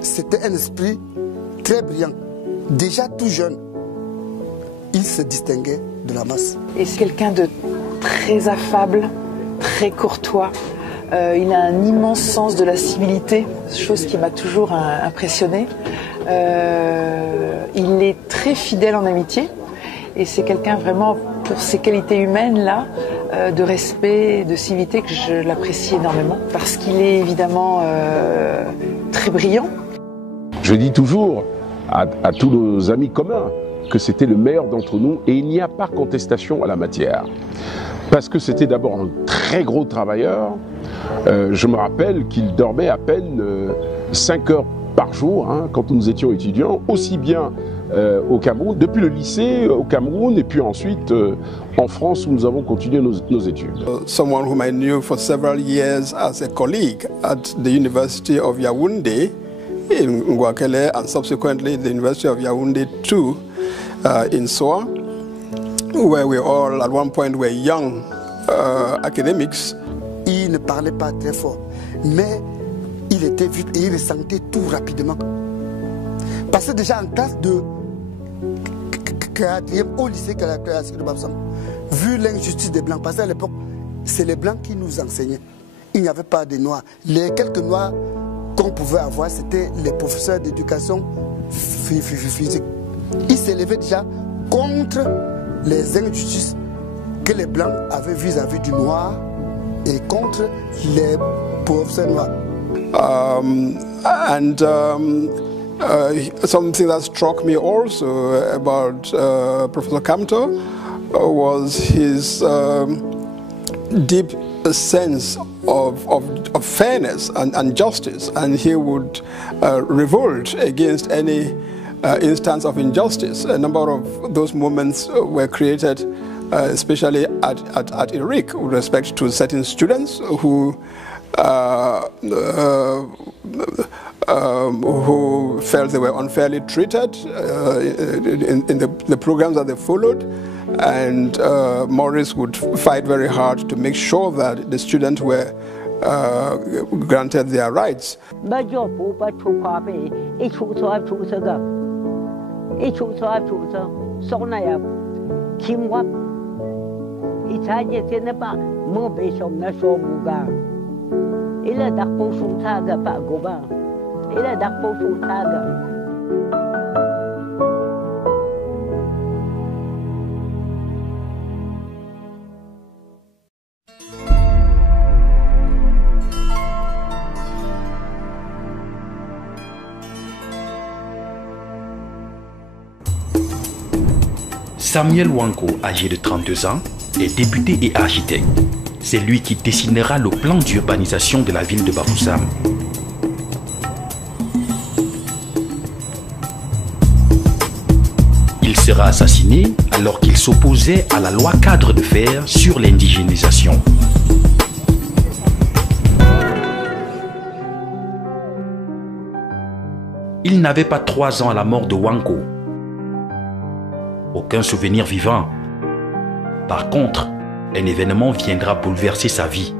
C'était un esprit très brillant. Déjà tout jeune, il se distinguait de la masse. Et c'est quelqu'un de très affable, très courtois. Il a un immense sens de la civilité, chose qui m'a toujours impressionnée. Il est très fidèle en amitié et c'est quelqu'un vraiment, pour ses qualités humaines-là, de respect, de civilité, que je l'apprécie énormément parce qu'il est évidemment très brillant. Je dis toujours à tous nos amis communs que c'était le meilleur d'entre nous et il n'y a pas contestation à la matière. Parce que c'était d'abord un très gros travailleur. Je me rappelle qu'il dormait à peine 5 heures par jour hein, quand nous étions étudiants, aussi bien au Cameroun, depuis le lycée au Cameroun et puis ensuite en France où nous avons continué nos études. Someone whom I knew for several years as a colleague at the University of Yaoundé in Ngouakele and subsequently the University of Yaoundé too in Soa, where we all at one point were young academics. Il ne parlait pas très fort, mais il était vite et il ressentait tout rapidement. Parce que déjà en classe de 4e au lycée de Bafoussam, vu l'injustice des Blancs, parce qu'à l'époque, c'est les Blancs qui nous enseignaient. Il n'y avait pas de Noirs. Les quelques Noirs qu'on pouvait avoir, c'était les professeurs d'éducation physique. Ils s'élevaient déjà contre les injustices que les Blancs avaient vis-à-vis du Noir et contre les professeurs noirs. Something that struck me also about Professor Kamto was his deep sense of fairness and justice, and he would revolt against any instance of injustice. A number of those moments were created especially at IRIC with respect to certain students who felt they were unfairly treated in the programs that they followed, and Maurice would fight very hard to make sure that the students were granted their rights. Samuel Wanko, âgé de 32 ans, est député et architecte. C'est lui qui dessinera le plan d'urbanisation de la ville de Bafoussam. Il sera assassiné alors qu'il s'opposait à la loi cadre de fer sur l'indigénisation. Il n'avait pas 3 ans à la mort de Wanko. Aucun souvenir vivant. Par contre, un événement viendra bouleverser sa vie.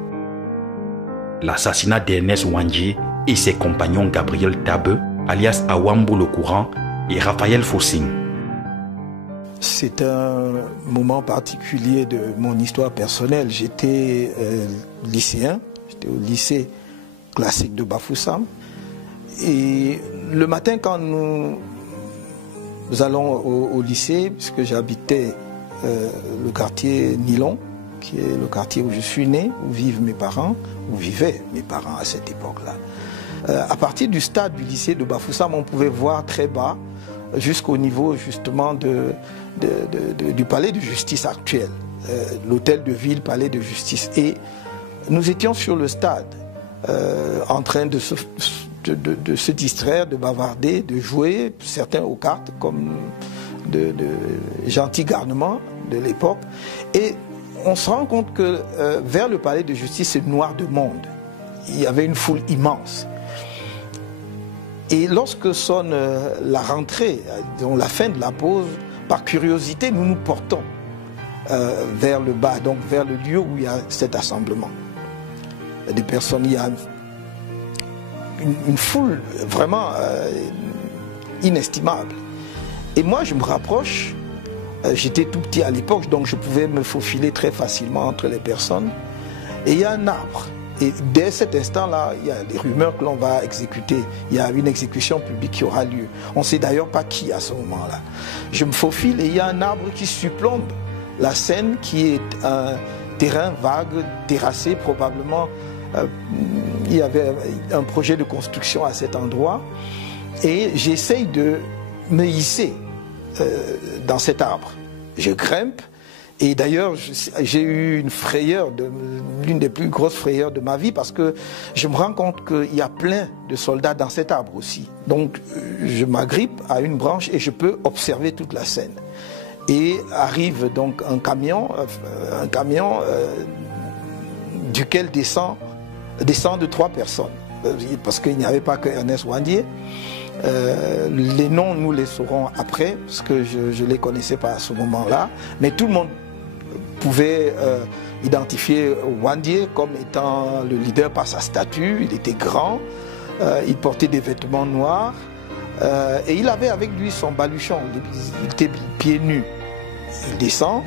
L'assassinat d'Ernest Wandié et ses compagnons Gabriel Tabe, alias Awambo le Courant, et Raphaël Fossing. C'est un moment particulier de mon histoire personnelle. J'étais lycéen, j'étais au lycée classique de Bafoussam. Et le matin, quand nous allons au lycée, puisque j'habitais le quartier Nilon, qui est le quartier où je suis né, où vivent mes parents, où vivaient mes parents à cette époque-là. À partir du stade du lycée de Bafoussam, on pouvait voir très bas, jusqu'au niveau justement du palais de justice actuel, l'hôtel de ville, palais de justice. Et nous étions sur le stade, en train de se distraire, de bavarder, de jouer, certains aux cartes, comme de gentils garnements de l'époque. Et on se rend compte que vers le palais de justice, c'est noir de monde. Il y avait une foule immense. Et lorsque sonne la rentrée, donc la fin de la pause, par curiosité, nous nous portons vers le bas, donc vers le lieu où il y a cet assemblement. Des personnes, il y a une foule vraiment inestimable. Et moi, je me rapproche, j'étais tout petit à l'époque, donc je pouvais me faufiler très facilement entre les personnes. Et il y a un arbre. Et dès cet instant-là, il y a des rumeurs que l'on va exécuter. Il y a une exécution publique qui aura lieu. On ne sait d'ailleurs pas qui à ce moment-là. Je me faufile et il y a un arbre qui surplombe la scène, qui est un terrain vague, terrassé probablement. Il y avait un projet de construction à cet endroit. Et j'essaye de me hisser dans cet arbre. Je grimpe. Et d'ailleurs, j'ai eu une frayeur, l'une des plus grosses frayeurs de ma vie, parce que je me rends compte qu'il y a plein de soldats dans cet arbre aussi. Donc, je m'agrippe à une branche et je peux observer toute la scène. Et arrive donc un camion duquel descendent 3 personnes, parce qu'il n'y avait pas que Ernest Ouandié. Les noms, nous les saurons après, parce que je ne les connaissais pas à ce moment-là, mais tout le monde pouvait identifier Ouandié comme étant le leader par sa statue. Il était grand, il portait des vêtements noirs et il avait avec lui son baluchon, il était pieds nus. Il descend,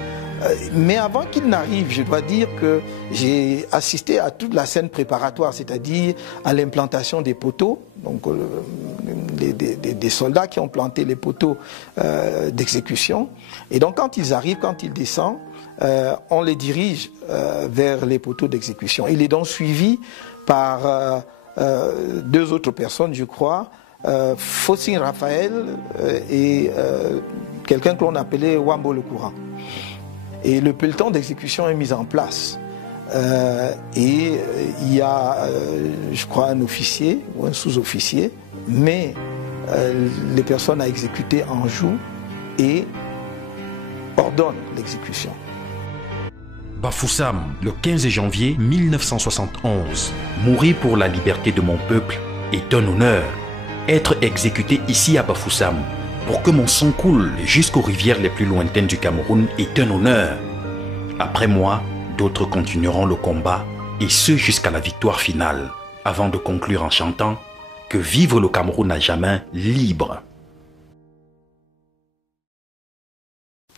mais avant qu'il n'arrive, je dois dire que j'ai assisté à toute la scène préparatoire, c'est-à-dire à l'implantation des poteaux, donc des soldats qui ont planté les poteaux d'exécution. Et donc quand ils arrivent, quand ils descendent, on les dirige vers les poteaux d'exécution. Il est donc suivi par 2 autres personnes, je crois, Fossine Raphaël et quelqu'un que l'on appelait Wambo le Courant. Et le peloton d'exécution est mis en place. Et il y a, je crois, un officier ou un sous-officier, mais les personnes à exécuter en jouent et ordonnent l'exécution. Bafoussam, le 15 janvier 1971. Mourir pour la liberté de mon peuple est un honneur. Être exécuté ici à Bafoussam, pour que mon sang coule jusqu'aux rivières les plus lointaines du Cameroun, est un honneur. Après moi, d'autres continueront le combat, et ce jusqu'à la victoire finale, avant de conclure en chantant que vive le Cameroun à jamais libre.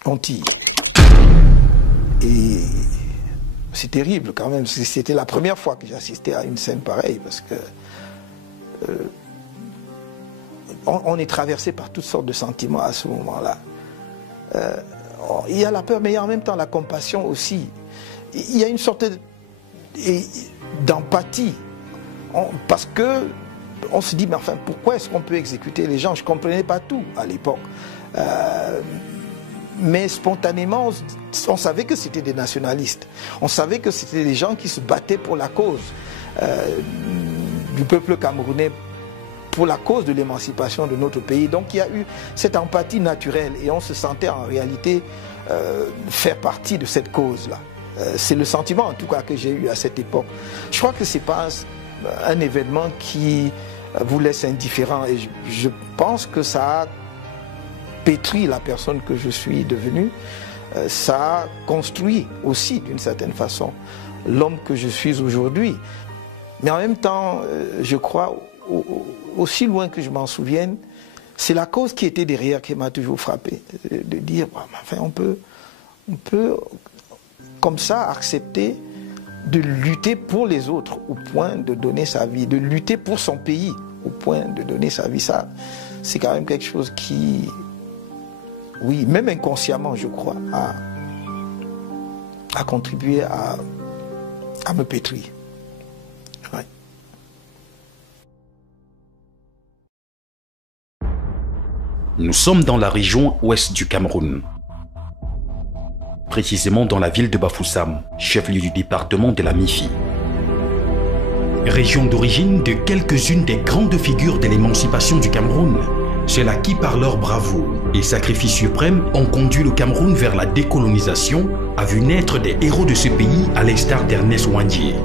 On tire. Et c'est terrible quand même. C'était la première fois que j'assistais à une scène pareille, parce que on est traversé par toutes sortes de sentiments à ce moment-là. Il y a la peur, mais il y a en même temps la compassion aussi. Il y a une sorte d'empathie, parce que on se dit, mais enfin, pourquoi est-ce qu'on peut exécuter les gens? Je ne comprenais pas tout à l'époque. Mais spontanément, on savait que c'était des nationalistes. On savait que c'était des gens qui se battaient pour la cause du peuple camerounais, pour la cause de l'émancipation de notre pays. Donc il y a eu cette empathie naturelle et on se sentait en réalité faire partie de cette cause-là. C'est le sentiment en tout cas que j'ai eu à cette époque. Je crois que ce n'est pas un événement qui vous laisse indifférent, et je pense que ça a pétri la personne que je suis devenue. Ça a construit aussi d'une certaine façon l'homme que je suis aujourd'hui. Mais en même temps, je crois, aussi loin que je m'en souvienne, c'est la cause qui était derrière qui m'a toujours frappé. De dire, enfin, on peut comme ça accepter de lutter pour les autres au point de donner sa vie, de lutter pour son pays au point de donner sa vie. Ça, c'est quand même quelque chose qui, oui, même inconsciemment, je crois, a contribué à me pétrir. Ouais. Nous sommes dans la région ouest du Cameroun, précisément dans la ville de Bafoussam, chef-lieu du département de la Mifi. Région d'origine de quelques-unes des grandes figures de l'émancipation du Cameroun, ceux-là qui, par leur bravoure et sacrifice suprême, ont conduit le Cameroun vers la décolonisation, a vu naître des héros de ce pays à l'instar d'Ernest Ouandié.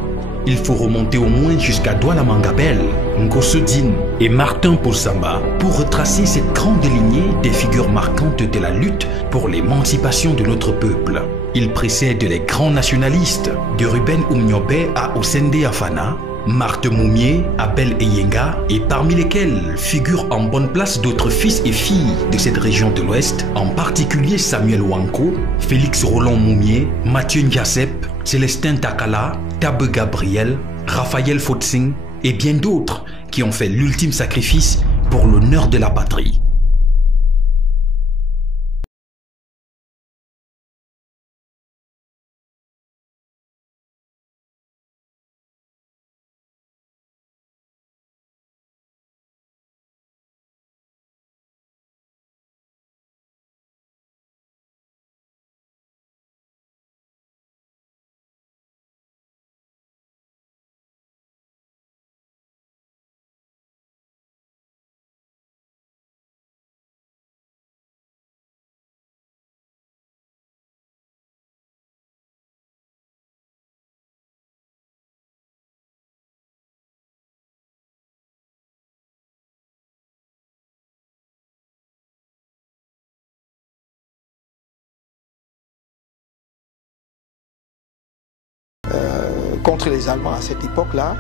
Il faut remonter au moins jusqu'à Douala Mangabel, Ngosso Dine et Martin Poussamba pour retracer cette grande lignée des figures marquantes de la lutte pour l'émancipation de notre peuple. Il précède les grands nationalistes, de Ruben Umniobe à Osende Afana, Marthe Moumié, Abel Eyenga, et parmi lesquels figurent en bonne place d'autres fils et filles de cette région de l'Ouest, en particulier Samuel Wanko, Félix Roland Moumié, Mathieu Ndiasep, Célestin Takala, Tabe Gabriel, Raphaël Fotsing et bien d'autres qui ont fait l'ultime sacrifice pour l'honneur de la patrie. Contre les Allemands à cette époque-là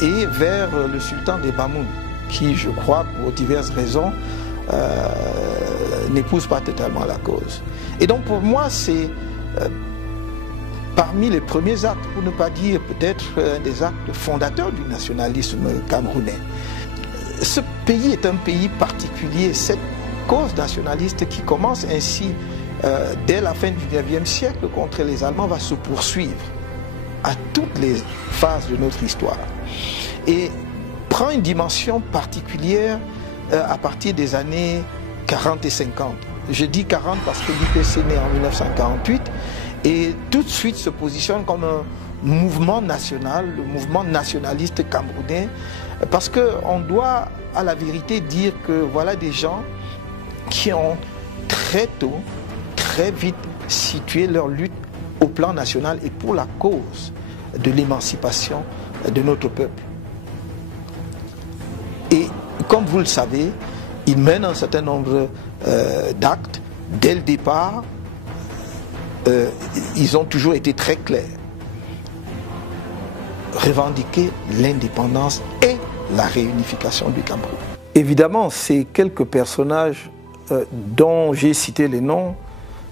et vers le sultan des Bamoun qui, je crois, pour diverses raisons, n'épouse pas totalement la cause. Et donc pour moi, c'est parmi les premiers actes, pour ne pas dire peut-être un des actes fondateurs du nationalisme camerounais. Ce pays est un pays particulier. Cette cause nationaliste qui commence ainsi dès la fin du XIXe siècle contre les Allemands va se poursuivre à toutes les phases de notre histoire et prend une dimension particulière à partir des années 40 et 50. Je dis 40 parce que l'UPC est né en 1948 et tout de suite se positionne comme un mouvement national, le mouvement nationaliste camerounais, parce qu'on doit à la vérité dire que voilà des gens qui ont très tôt, très vite situé leur lutte au plan national et pour la cause de l'émancipation de notre peuple. Et comme vous le savez, ils mènent un certain nombre d'actes. Dès le départ, ils ont toujours été très clairs. Revendiquer l'indépendance et la réunification du Cameroun. Évidemment, ces quelques personnages dont j'ai cité les noms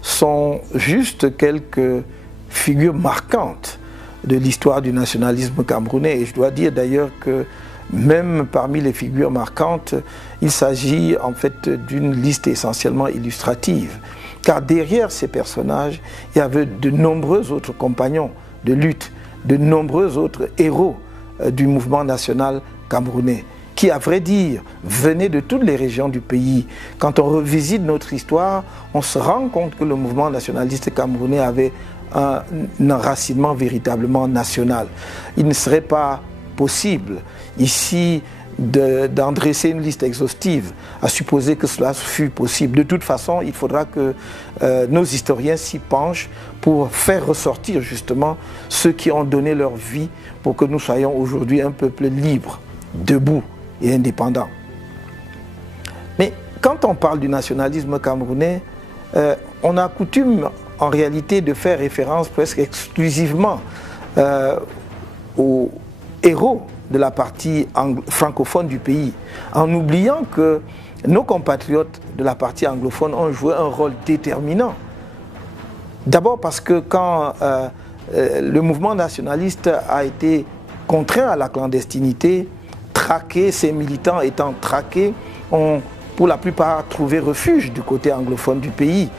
sont juste quelques figures marquantes de l'histoire du nationalisme camerounais. Et je dois dire d'ailleurs que même parmi les figures marquantes, il s'agit en fait d'une liste essentiellement illustrative. Car derrière ces personnages, il y avait de nombreux autres compagnons de lutte, de nombreux autres héros du mouvement national camerounais, qui, à vrai dire, venaient de toutes les régions du pays. Quand on revisite notre histoire, on se rend compte que le mouvement nationaliste camerounais avait un enracinement véritablement national. Il ne serait pas possible ici d'en dresser une liste exhaustive, à supposer que cela fût possible. De toute façon, il faudra que nos historiens s'y penchent pour faire ressortir justement ceux qui ont donné leur vie pour que nous soyons aujourd'hui un peuple libre, debout et indépendant. Mais quand on parle du nationalisme camerounais, on a coutume en réalité de faire référence presque exclusivement aux héros de la partie francophone du pays, en oubliant que nos compatriotes de la partie anglophone ont joué un rôle déterminant. D'abord parce que quand le mouvement nationaliste a été contraint à la clandestinité, traqué, ses militants étant traqués, ont pour la plupart trouvé refuge du côté anglophone du pays.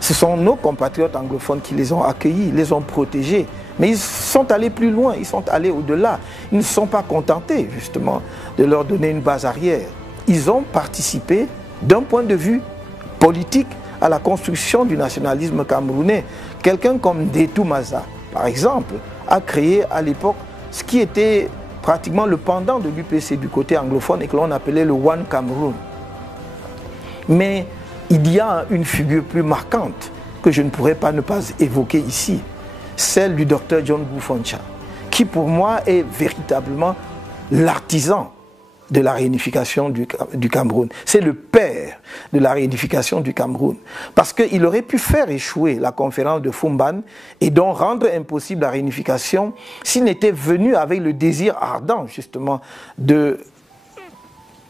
Ce sont nos compatriotes anglophones qui les ont accueillis, les ont protégés. Mais ils sont allés plus loin, ils sont allés au-delà. Ils ne se sont pas contentés justement de leur donner une base arrière. Ils ont participé d'un point de vue politique à la construction du nationalisme camerounais. Quelqu'un comme Ndetou Maza, par exemple, a créé à l'époque ce qui était pratiquement le pendant de l'UPC du côté anglophone et que l'on appelait le One Cameroon. Mais il y a une figure plus marquante que je ne pourrais pas ne pas évoquer ici, celle du docteur John Gufoncha, qui pour moi est véritablement l'artisan de la réunification du Cameroun. C'est le père de la réunification du Cameroun. Parce qu'il aurait pu faire échouer la conférence de Fumban et donc rendre impossible la réunification s'il n'était venu avec le désir ardent, justement, de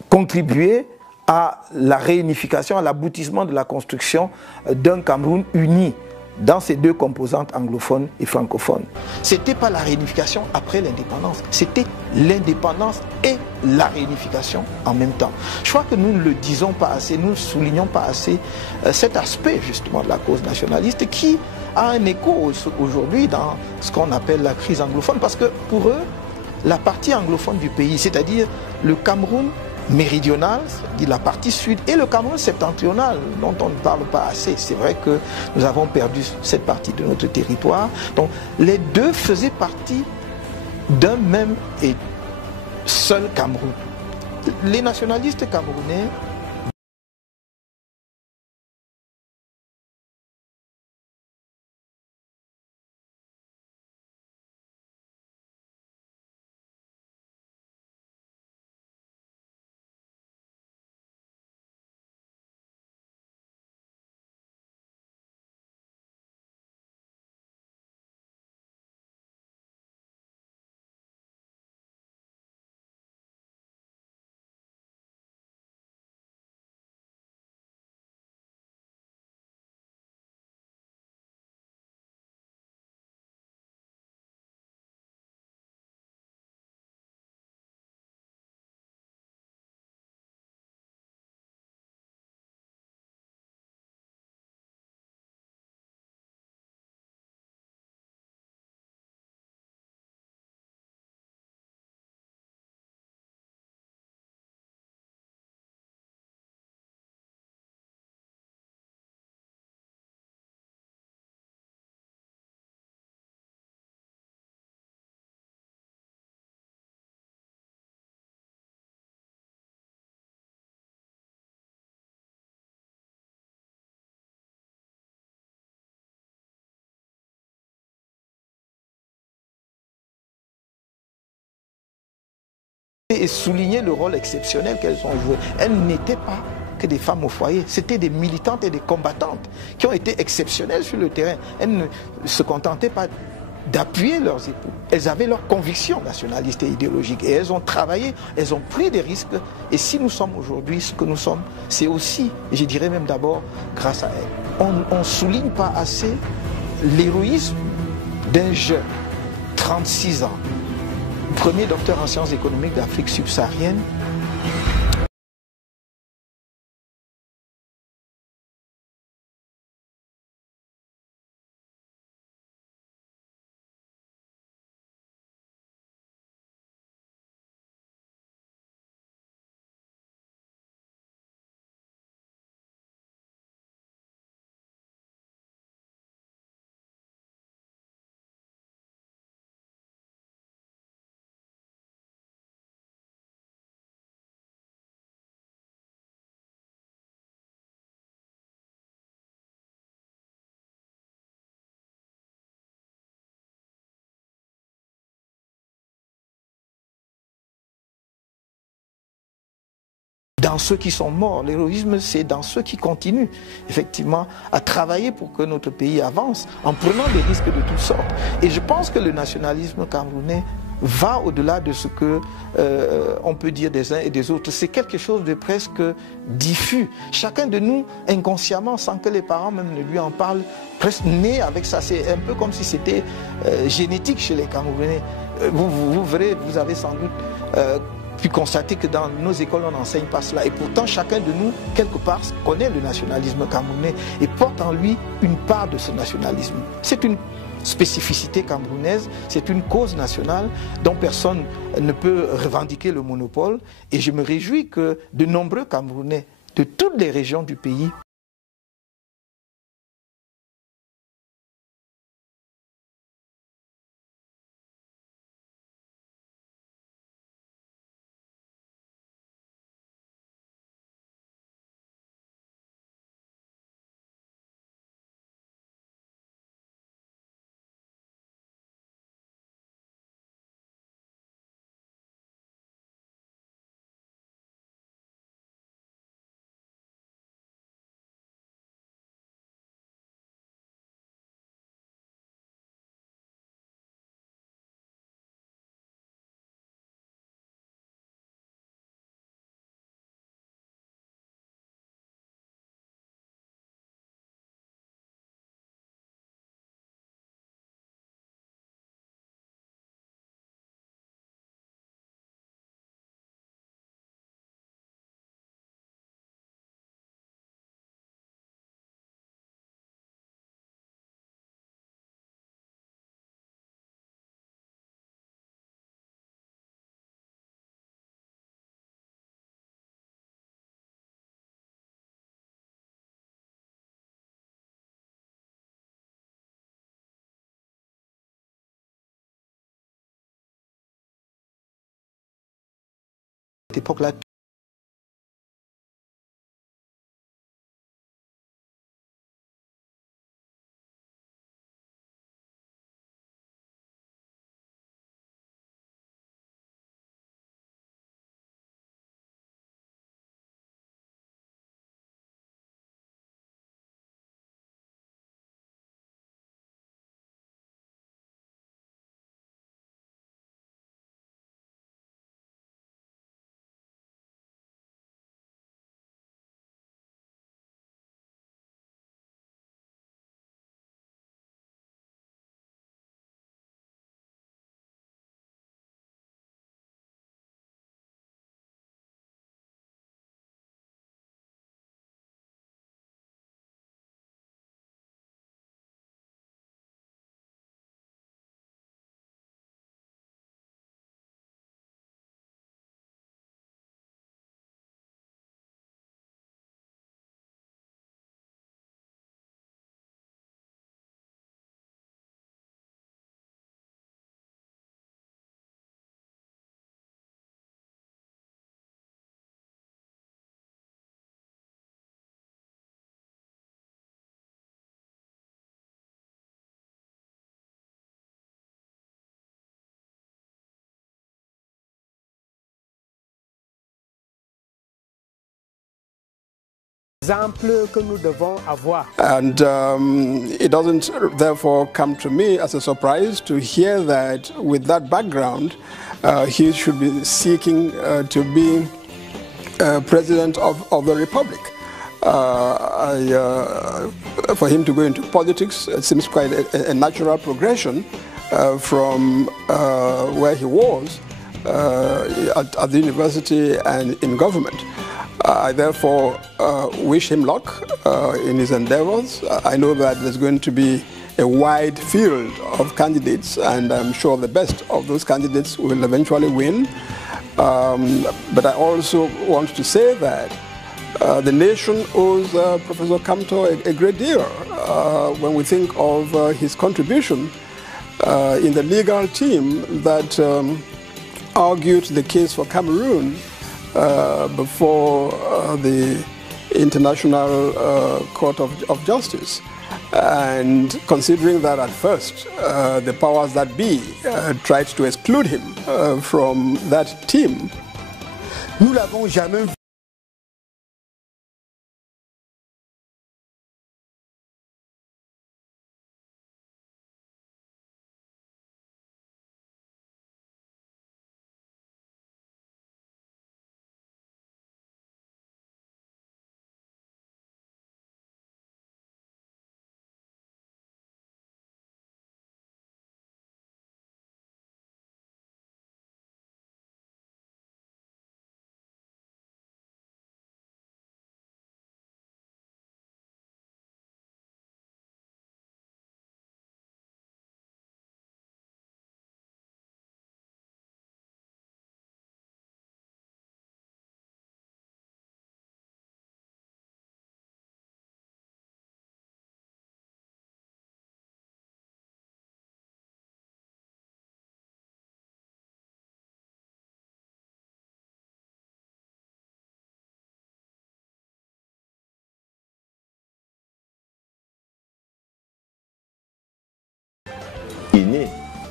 contribuer à la réunification, à l'aboutissement de la construction d'un Cameroun uni dans ces deux composantes anglophones et francophones. Ce n'était pas la réunification après l'indépendance, c'était l'indépendance et la réunification en même temps. Je crois que nous ne le disons pas assez, nous ne soulignons pas assez cet aspect justement de la cause nationaliste qui a un écho aujourd'hui dans ce qu'on appelle la crise anglophone, parce que pour eux, la partie anglophone du pays, c'est-à-dire le Cameroun méridional, c'est-à-dire la partie sud, et le Cameroun septentrional, dont on ne parle pas assez. C'est vrai que nous avons perdu cette partie de notre territoire. Donc les deux faisaient partie d'un même et seul Cameroun. Les nationalistes camerounais et souligner le rôle exceptionnel qu'elles ont joué. Elles n'étaient pas que des femmes au foyer, c'était des militantes et des combattantes qui ont été exceptionnelles sur le terrain. Elles ne se contentaient pas d'appuyer leurs époux. Elles avaient leurs convictions nationalistes et idéologiques et elles ont travaillé, elles ont pris des risques. Et si nous sommes aujourd'hui ce que nous sommes, c'est aussi, et je dirais même d'abord, grâce à elles. On ne souligne pas assez l'héroïsme d'un jeune, 36 ans, premier docteur en sciences économiques d'Afrique subsaharienne, dans ceux qui sont morts. L'héroïsme, c'est dans ceux qui continuent, effectivement, à travailler pour que notre pays avance, en prenant des risques de toutes sortes. Et je pense que le nationalisme camerounais va au-delà de ce que on peut dire des uns et des autres. C'est quelque chose de presque diffus. Chacun de nous, inconsciemment, sans que les parents même ne lui en parlent, presque né avec ça. C'est un peu comme si c'était génétique chez les Camerounais. Vous verrez, vous avez sans doute pu constater que dans nos écoles, on n'enseigne pas cela. Et pourtant, chacun de nous, quelque part, connaît le nationalisme camerounais et porte en lui une part de ce nationalisme. C'est une spécificité camerounaise, c'est une cause nationale dont personne ne peut revendiquer le monopole. Et je me réjouis que de nombreux Camerounais de toutes les régions du pays cette époque-là. Que nous devons avoir. And it doesn't therefore come to me as a surprise to hear that with that background, he should be seeking to be president of the Republic. For him to go into politics, it seems quite a natural progression from where he was at the university and in government. I therefore wish him luck in his endeavors. I know that there's going to be a wide field of candidates, and I'm sure the best of those candidates will eventually win. But I also want to say that the nation owes Professor Kamto a great deal when we think of his contribution in the legal team that argued the case for Cameroon before the International Court of Justice. And considering that at first the powers that be tried to exclude him from that team. Nous l'avons jamais vu.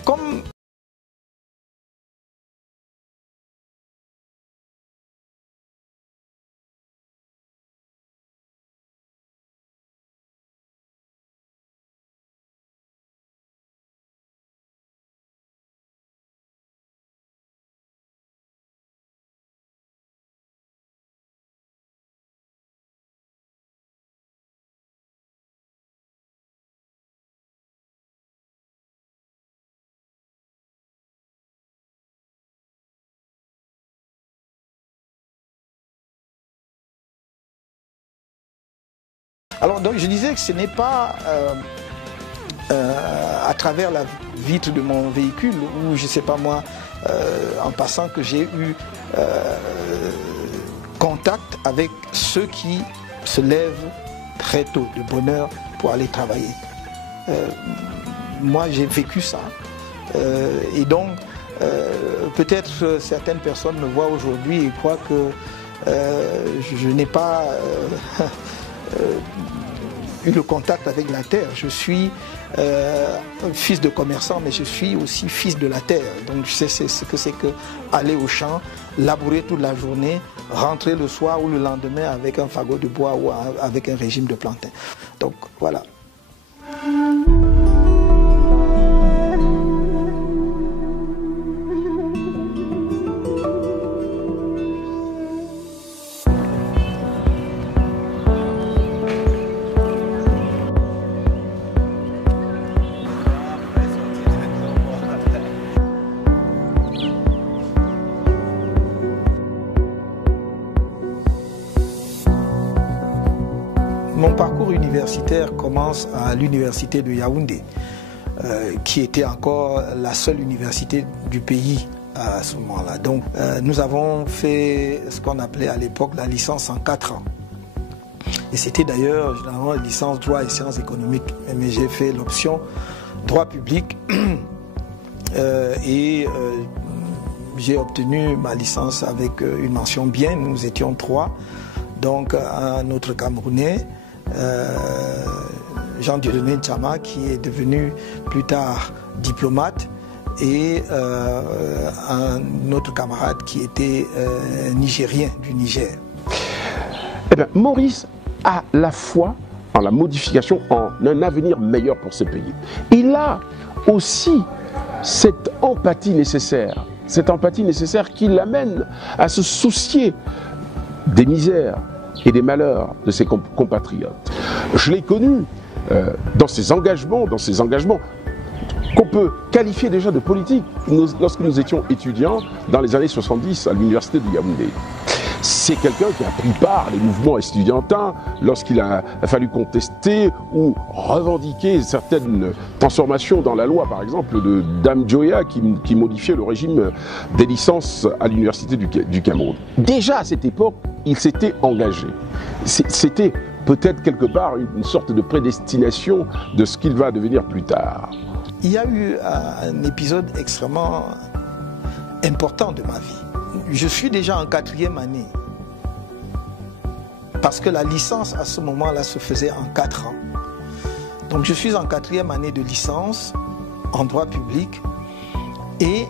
Comme alors donc je disais que ce n'est pas à travers la vitre de mon véhicule ou je sais pas moi en passant que j'ai eu contact avec ceux qui se lèvent très tôt de bonne heure pour aller travailler. Moi j'ai vécu ça et donc peut-être certaines personnes me voient aujourd'hui et croient que je n'ai pas eu le contact avec la terre. Je suis fils de commerçant, mais je suis aussi fils de la terre. Donc je sais ce que c'est que aller au champ, labourer toute la journée, rentrer le soir ou le lendemain avec un fagot de bois ou avec un régime de plantain. Donc voilà. Mon parcours universitaire commence à l'université de Yaoundé, qui était encore la seule université du pays à ce moment-là. Donc nous avons fait ce qu'on appelait à l'époque la licence en 4 ans. Et c'était d'ailleurs généralement licence droit et sciences économiques. Mais j'ai fait l'option droit public et j'ai obtenu ma licence avec une mention bien. Nous étions 3, donc un autre Camerounais, Jean-Dieudonné Tchama, qui est devenu plus tard diplomate, et un autre camarade qui était nigérien du Niger. Eh bien, Maurice a la foi en la modification, en un avenir meilleur pour ce pays. Il a aussi cette empathie nécessaire qui l'amène à se soucier des misères et des malheurs de ses compatriotes. Je l'ai connu dans ses engagements qu'on peut qualifier déjà de politique lorsque nous étions étudiants dans les années 70 à l'université de Yaoundé. C'est quelqu'un qui a pris part aux mouvements estudiantins lorsqu'il a fallu contester ou revendiquer certaines transformations dans la loi, par exemple, de Dame Joya qui modifiait le régime des licences à l'université du Cameroun. Déjà à cette époque, il s'était engagé. C'était peut-être quelque part une sorte de prédestination de ce qu'il va devenir plus tard. Il y a eu un épisode extrêmement important de ma vie. Je suis déjà en 4e année, parce que la licence à ce moment-là se faisait en 4 ans. Donc je suis en 4e année de licence en droit public et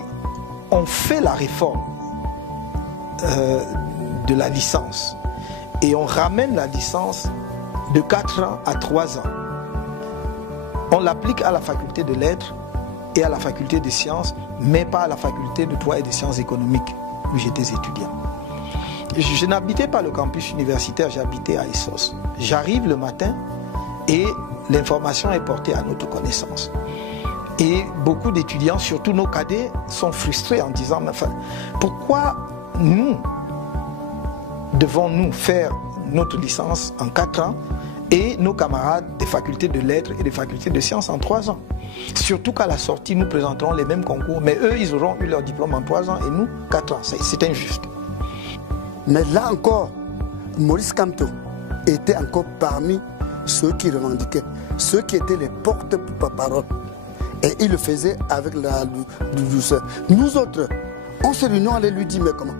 on fait la réforme de la licence et on ramène la licence de 4 ans à 3 ans. On l'applique à la faculté de lettres et à la faculté de sciences, mais pas à la faculté de droit et de sciences économiques où j'étais étudiant. Je n'habitais pas le campus universitaire, j'habitais à Essos. J'arrive le matin et l'information est portée à notre connaissance. Et beaucoup d'étudiants, surtout nos cadets, sont frustrés en disant « Enfin, pourquoi nous devons-nous faire notre licence en 4 ans et nos camarades des facultés de lettres et des facultés de sciences en 3 ans. Surtout qu'à la sortie, nous présenterons les mêmes concours, mais eux, ils auront eu leur diplôme en 3 ans et nous, 4 ans. C'est injuste. Mais là encore, Maurice Kamto était encore parmi ceux qui revendiquaient, ceux qui étaient les porte-parole. Et il le faisait avec la douceur. Nous autres, on se réunit, on allait lui dire, mais comment?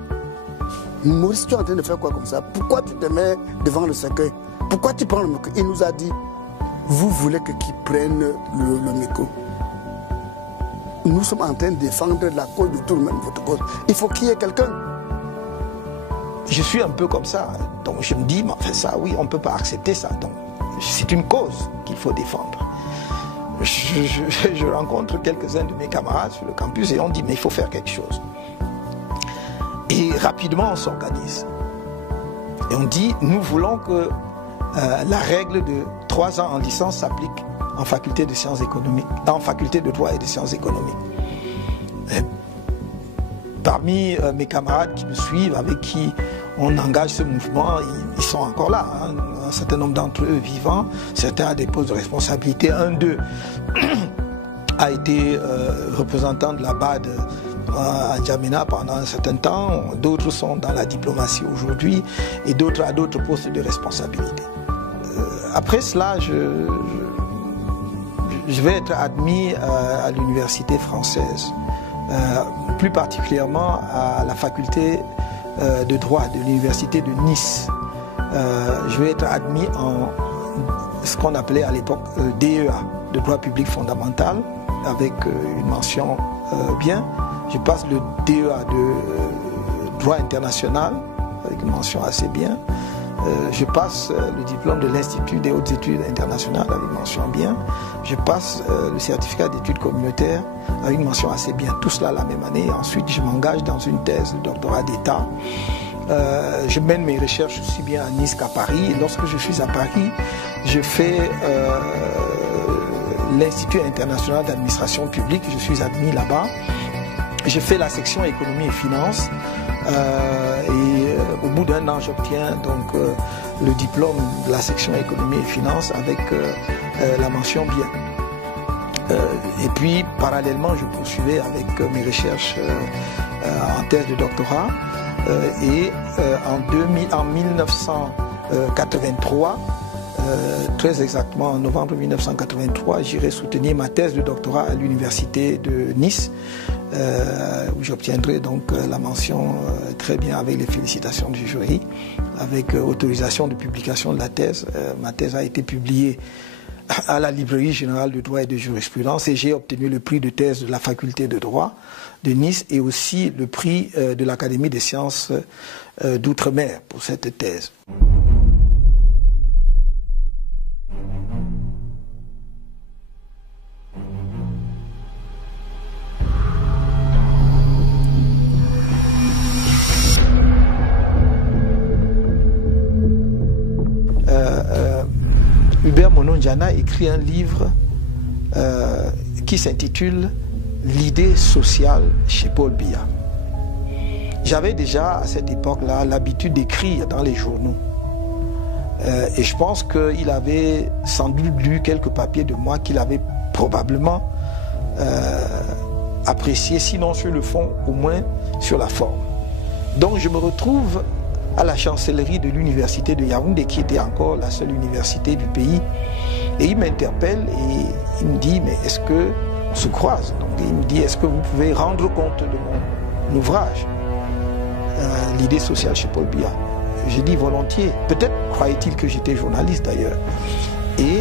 Maurice, tu es en train de faire quoi comme ça? Pourquoi tu te mets devant le cercueil? Pourquoi tu prends le micro? Il nous a dit, vous voulez que qui prenne le micro? Nous sommes en train de défendre la cause de tout le monde, votre cause. Il faut qu'il y ait quelqu'un. Je suis un peu comme ça. Donc je me dis, mais enfin ça, oui, on ne peut pas accepter ça. Donc c'est une cause qu'il faut défendre. Je rencontre quelques-uns de mes camarades sur le campus et on dit, mais il faut faire quelque chose. Et rapidement, on s'organise. Et on dit, nous voulons que la règle de 3 ans en licence s'applique en faculté de sciences économiques, en faculté de droit et de sciences économiques. Et parmi mes camarades qui me suivent, avec qui on engage ce mouvement, ils sont encore là. Hein. Un certain nombre d'entre eux vivants, certains à des postes de responsabilité. Un d'eux a été représentant de la BAD à N'Djamena pendant un certain temps. D'autres sont dans la diplomatie aujourd'hui et d'autres à d'autres postes de responsabilité. Après cela, je vais être admis à l'université française, plus particulièrement à la faculté de droit de l'université de Nice. Je vais être admis en ce qu'on appelait à l'époque DEA, de droit public fondamental, avec une mention bien. Je passe le DEA de droit international, avec une mention assez bien. Je passe le diplôme de l'Institut des hautes études internationales avec mention bien. Je passe le certificat d'études communautaires avec une mention assez bien. Tout cela la même année. Ensuite, je m'engage dans une thèse de doctorat d'État. Je mène mes recherches aussi bien à Nice qu'à Paris. Et lorsque je suis à Paris, je fais l'Institut international d'administration publique. Je suis admis là-bas. Je fais la section économie et finances. Au bout d'un an, j'obtiens donc le diplôme de la section économie et finances avec la mention bien. Et puis, parallèlement, je poursuivais avec mes recherches en thèse de doctorat. En 1983, très exactement en novembre 1983, j'irai soutenir ma thèse de doctorat à l'université de Nice, où j'obtiendrai donc la mention très bien avec les félicitations du jury, avec autorisation de publication de la thèse. Ma thèse a été publiée à la Librairie générale de droit et de jurisprudence et j'ai obtenu le prix de thèse de la faculté de droit de Nice et aussi le prix de l'Académie des sciences d'outre-mer pour cette thèse. Hubert Monondiana écrit un livre qui s'intitule « L'idée sociale chez Paul Biya ». J'avais déjà à cette époque-là l'habitude d'écrire dans les journaux. Et je pense qu'il avait sans doute lu quelques papiers de moi qu'il avait probablement apprécié, sinon sur le fond, au moins sur la forme. Donc je me retrouve à la chancellerie de l'université de Yaoundé, qui était encore la seule université du pays. Et il m'interpelle et il me dit, mais est-ce que, on se croise, donc il me dit, est-ce que vous pouvez rendre compte de mon ouvrage, l'idée sociale chez Paul Biya? J'ai dit volontiers. Peut-être croyait-il que j'étais journaliste d'ailleurs. Et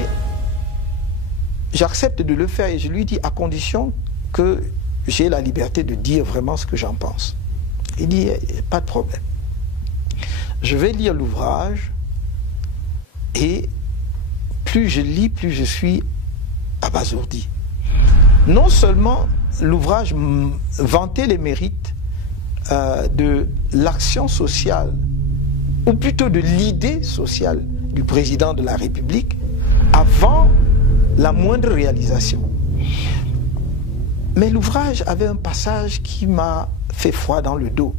j'accepte de le faire et je lui dis à condition que j'ai la liberté de dire vraiment ce que j'en pense. Il dit, pas de problème. Je vais lire l'ouvrage et plus je lis, plus je suis abasourdi. Non seulement l'ouvrage vantait les mérites de l'action sociale, ou plutôt de l'idée sociale du président de la République avant la moindre réalisation. Mais l'ouvrage avait un passage qui m'a fait froid dans le dos,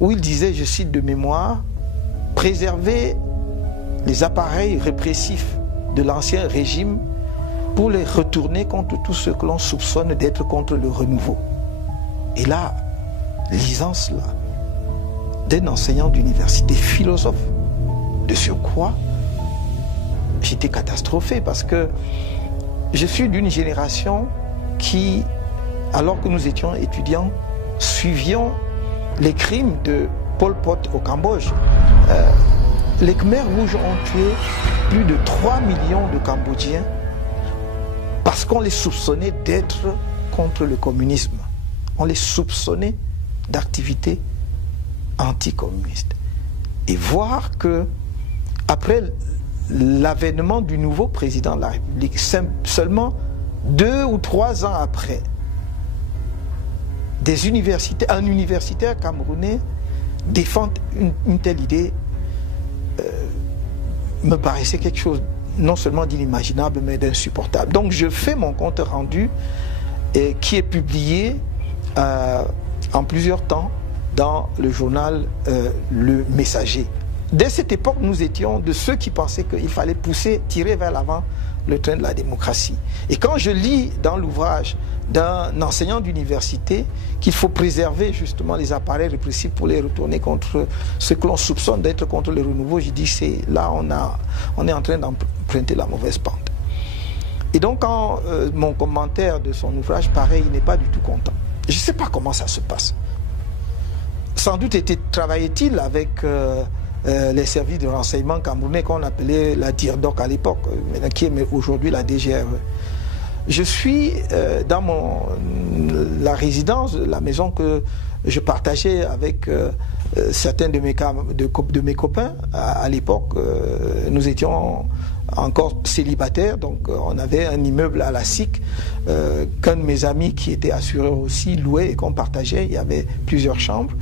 où il disait, je cite de mémoire, « Préserver les appareils répressifs de l'ancien régime pour les retourner contre tout ce que l'on soupçonne d'être contre le renouveau. » Et là, lisant cela, d'un enseignant d'université, philosophe de surcroît, j'étais catastrophé parce que je suis d'une génération qui, alors que nous étions étudiants, suivions les crimes de Pol Pot au Cambodge. Les Khmers rouges ont tué plus de 3 millions de Cambodgiens parce qu'on les soupçonnait d'être contre le communisme. On les soupçonnait d'activités anticommunistes. Et voir que, après l'avènement du nouveau président de la République, seulement 2 ou 3 ans après, un universitaire camerounais défend une telle idée me paraissait quelque chose non seulement d'inimaginable mais d'insupportable. Donc je fais mon compte rendu qui est publié en plusieurs temps dans le journal Le Messager. Dès cette époque, nous étions de ceux qui pensaient qu'il fallait tirer vers l'avant le train de la démocratie. Et quand je lis dans l'ouvrage d'un enseignant d'université qu'il faut préserver justement les appareils répressifs pour les retourner contre ce que l'on soupçonne d'être contre le renouveau, je dis c'est là on est en train d'emprunter la mauvaise pente. Et donc quand mon commentaire de son ouvrage paraît, il n'est pas du tout content. Je ne sais pas comment ça se passe. Sans doute travaillait-il avec les services de renseignement camerounais qu'on appelait la DIRDOC à l'époque, qui est aujourd'hui la DGRE. Je suis dans la résidence, la maison que je partageais avec certains de mes copains. À l'époque, nous étions encore célibataires, donc on avait un immeuble à la SIC qu'un de mes amis qui était assureur aussi louait et qu'on partageait. Il y avait plusieurs chambres.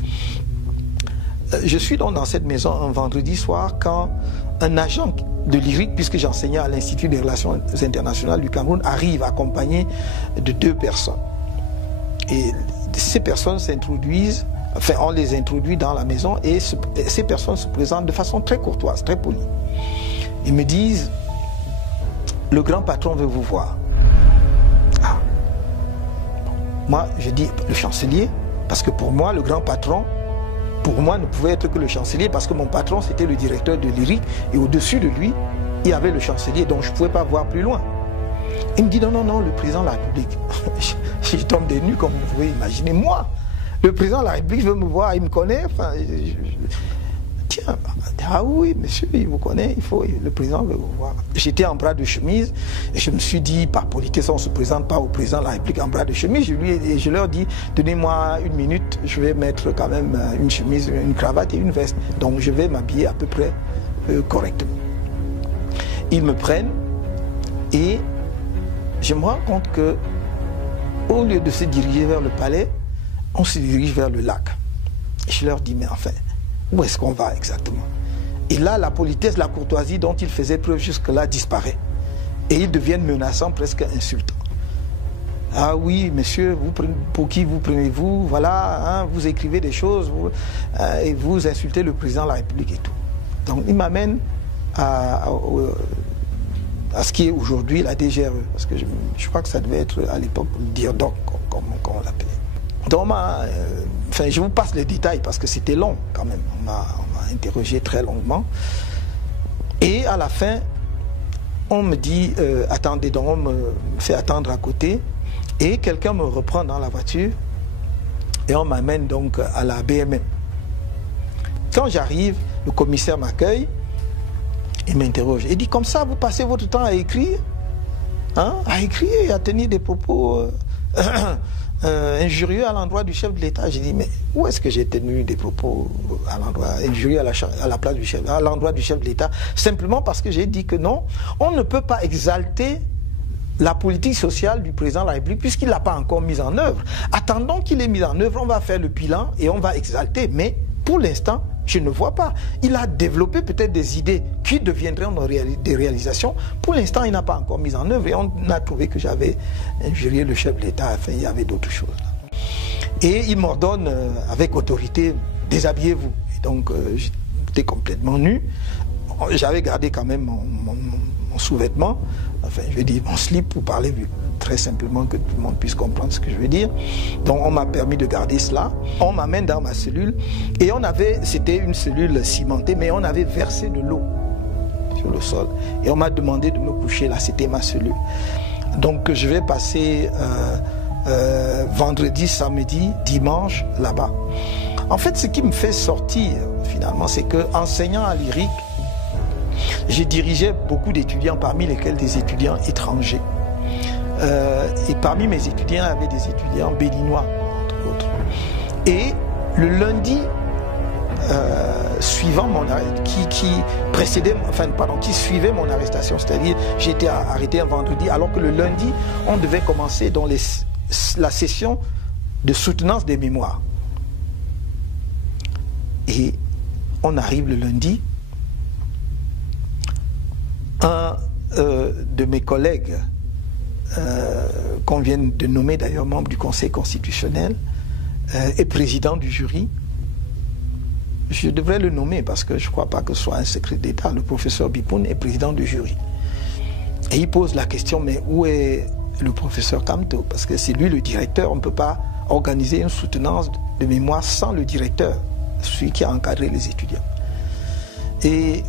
Je suis donc dans cette maison un vendredi soir quand un agent de l'IRIC, puisque j'enseignais à l'Institut des Relations Internationales du Cameroun, arrive accompagné de 2 personnes. Et ces personnes s'introduisent, enfin on les introduit dans la maison et ces personnes se présentent de façon très courtoise, très polie. Ils me disent, le grand patron veut vous voir. Ah. Moi je dis, le chancelier, parce que pour moi le grand patron, pour moi, ne pouvait être que le chancelier parce que mon patron, c'était le directeur de l'IRIC et au-dessus de lui, il y avait le chancelier, donc je ne pouvais pas voir plus loin. Il me dit non, non, non, le président de la République. Je tombe des nues, comme vous pouvez imaginer. Moi, le président de la République veut me voir, il me connaît. Enfin, tiens, ah oui, monsieur, il vous connaît, le président veut vous voir. J'étais en bras de chemise et je me suis dit, par politesse, on ne se présente pas au président de la République en bras de chemise. Je leur dis, donnez-moi 1 minute, je vais mettre quand même une chemise, une cravate et une veste. Donc je vais m'habiller à peu près correctement. Ils me prennent et je me rends compte que au lieu de se diriger vers le palais, on se dirige vers le lac. Et je leur dis, mais enfin, où est-ce qu'on va exactement? Et là, la politesse, la courtoisie dont ils faisaient preuve jusque-là disparaît. Et ils deviennent menaçants, presque insultants. Ah oui, monsieur, pour qui vous prenez-vous? Voilà, hein, vous écrivez des choses et vous insultez le président de la République et tout. Donc, ils m'amènent à ce qui est aujourd'hui la DGRE. Parce que je crois que ça devait être à l'époque le DIRDOC, comme on l'appelait. Donc, enfin, je vous passe les détails parce que c'était long quand même. On m'a interrogé très longuement. Et à la fin, on me dit, attendez, donc on me fait attendre à côté. Et quelqu'un me reprend dans la voiture et on m'amène donc à la BMM. Quand j'arrive, le commissaire m'accueille et m'interroge. Il dit, comme ça, vous passez votre temps à écrire, hein, à écrire et à tenir des propos injurieux à l'endroit du chef de l'État. J'ai dit, mais où est-ce que j'ai tenu des propos à l'endroit injurieux à la place du chef, à l'endroit du chef de l'État? Simplement parce que j'ai dit que non, on ne peut pas exalter la politique sociale du président de la République puisqu'il ne l'a pas encore mise en œuvre. Attendons qu'il ait mis en œuvre, on va faire le bilan et on va exalter. Mais pour l'instant, je ne vois pas. Il a développé peut-être des idées qui deviendraient des réalisations. Pour l'instant, il n'a pas encore mis en œuvre et on a trouvé que j'avais injurié le chef de l'État. Enfin, il y avait d'autres choses. Et il m'ordonne avec autorité, déshabillez-vous. Et donc, j'étais complètement nu. J'avais gardé quand même mon sous-vêtement, enfin, je veux dire mon slip pour parler très simplement que tout le monde puisse comprendre ce que je veux dire. Donc on m'a permis de garder cela. On m'amène dans ma cellule et c'était une cellule cimentée, mais on avait versé de l'eau sur le sol. Et on m'a demandé de me coucher là, c'était ma cellule. Donc je vais passer vendredi, samedi, dimanche là-bas. En fait, ce qui me fait sortir finalement, c'est que enseignant à l'IRIC, j'ai dirigé beaucoup d'étudiants, parmi lesquels des étudiants étrangers. Et parmi mes étudiants, il y avait des étudiants béninois, entre autres. Et le lundi suivant qui suivait mon arrestation, c'est-à-dire j'ai été arrêté un vendredi, alors que le lundi, on devait commencer dans la session de soutenance des mémoires. Et on arrive le lundi. Un de mes collègues, qu'on vient de nommer d'ailleurs membre du Conseil constitutionnel, est président du jury. Je devrais le nommer parce que je ne crois pas que ce soit un secret d'État. Le professeur Bipoun est président du jury. Et il pose la question, mais où est le professeur Kamto? Parce que c'est lui le directeur, on ne peut pas organiser une soutenance de mémoire sans le directeur, celui qui a encadré les étudiants. Et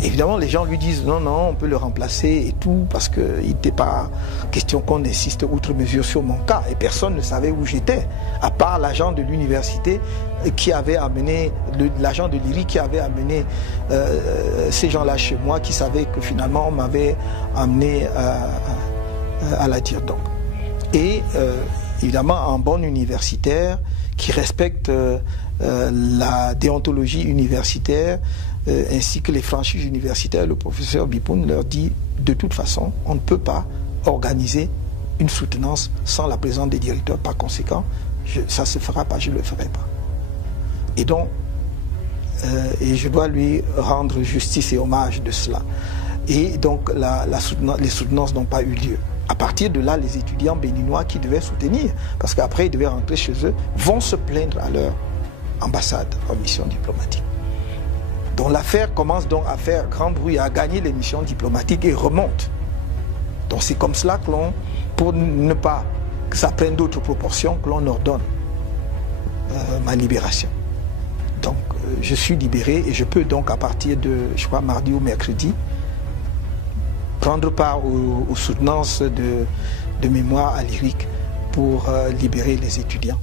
Évidemment, les gens lui disent non, non, on peut le remplacer et tout, parce qu'il n'était pas question qu'on insiste outre mesure sur mon cas. Et personne ne savait où j'étais, à part l'agent de l'université qui avait amené, l'agent de l'IRI qui avait amené ces gens-là chez moi, qui savaient que finalement on m'avait amené à la dire donc. Et évidemment, un bon universitaire qui respecte la déontologie universitaire, ainsi que les franchises universitaires, le professeur Bipoun leur dit de toute façon, on ne peut pas organiser une soutenance sans la présence des directeurs. Par conséquent, ça ne se fera pas, je ne le ferai pas. Et donc, et je dois lui rendre justice et hommage de cela. Et donc, les soutenances n'ont pas eu lieu. À partir de là, les étudiants béninois qui devaient soutenir, parce qu'après ils devaient rentrer chez eux, vont se plaindre à leur ambassade en mission diplomatique. Donc l'affaire commence donc à faire grand bruit, à gagner les missions diplomatiques et remonte. Donc c'est comme cela que l'on, pour ne pas que ça prenne d'autres proportions, que l'on ordonne ma libération. Donc je suis libéré et je peux donc à partir de, je crois, mardi ou mercredi, prendre part aux soutenances de mémoire à l'IRIC pour libérer les étudiants.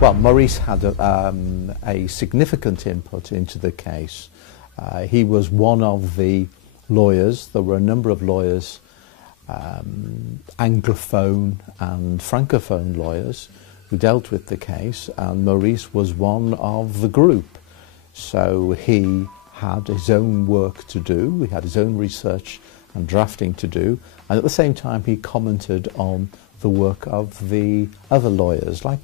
Well, Maurice had a significant input into the case. He was one of the lawyers. There were a number of lawyers, Anglophone and Francophone lawyers, who dealt with the case, and Maurice was one of the group. So he had his own work to do, he had his own research and drafting to do, and at the same time he commented on the work of the other lawyers, like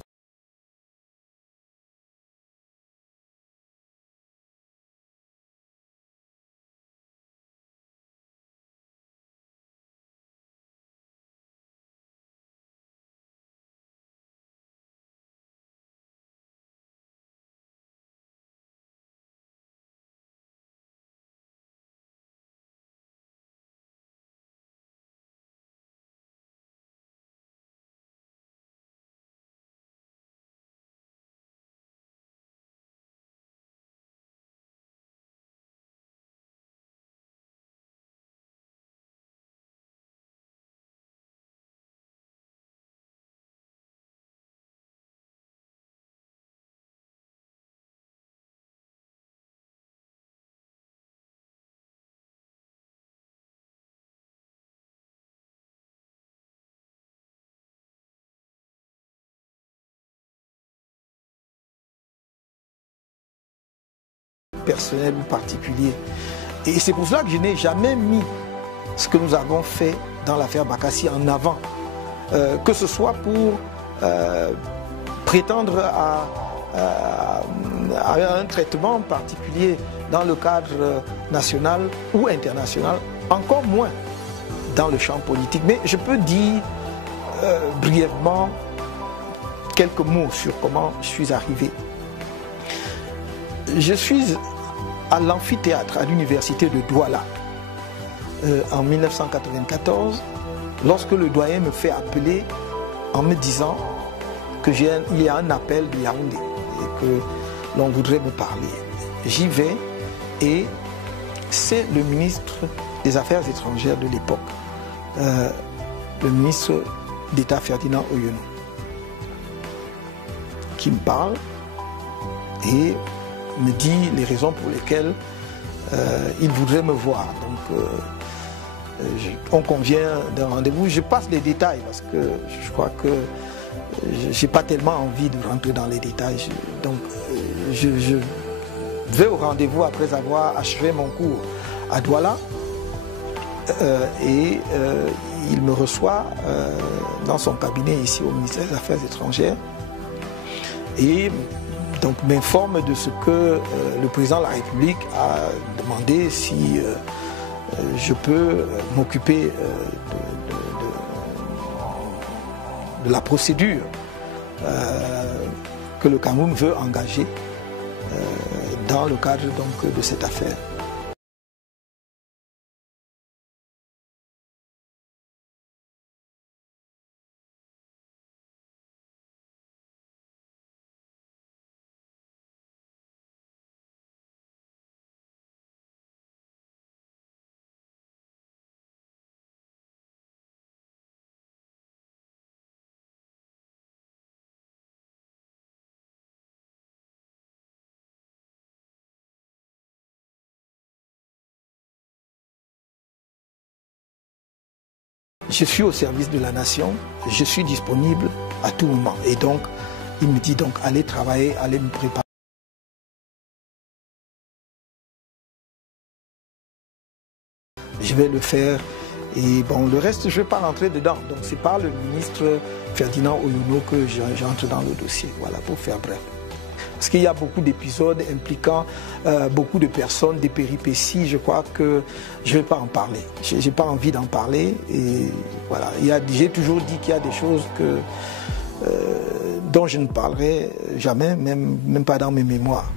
personnel ou particulier. Et c'est pour cela que je n'ai jamais mis ce que nous avons fait dans l'affaire Bakassi en avant. Que ce soit pour prétendre à un traitement particulier dans le cadre national ou international, encore moins dans le champ politique. Mais je peux dire brièvement quelques mots sur comment je suis arrivé. Je suis à l'amphithéâtre à l'université de Douala en 1994, lorsque le doyen me fait appeler en me disant qu'il y a un appel de Yaoundé et que l'on voudrait me parler. J'y vais et c'est le ministre des Affaires étrangères de l'époque, le ministre d'État Ferdinand Oyono, qui me parle et me dit les raisons pour lesquelles il voudrait me voir. Donc on convient d'un rendez-vous. Je passe les détails parce que je crois que je n'ai pas tellement envie de rentrer dans les détails. Donc je vais au rendez-vous après avoir achevé mon cours à Douala et il me reçoit dans son cabinet ici au ministère des Affaires étrangères et donc m'informe de ce que le président de la République a demandé si je peux m'occuper de la procédure que que le Cameroun veut engager dans le cadre donc, de cette affaire. Je suis au service de la nation, je suis disponible à tout moment. Et donc, il me dit donc, allez travailler, allez me préparer. Je vais le faire. Et bon, le reste, je ne vais pas rentrer dedans. Donc, c'est par le ministre Ferdinand Oyono que j'entre dans le dossier. Voilà, pour faire bref. Parce qu'il y a beaucoup d'épisodes impliquant beaucoup de personnes, des péripéties. Je crois que je ne vais pas en parler. Je n'ai pas envie d'en parler. Et voilà, j'ai toujours dit qu'il y a des choses dont je ne parlerai jamais, même pas dans mes mémoires.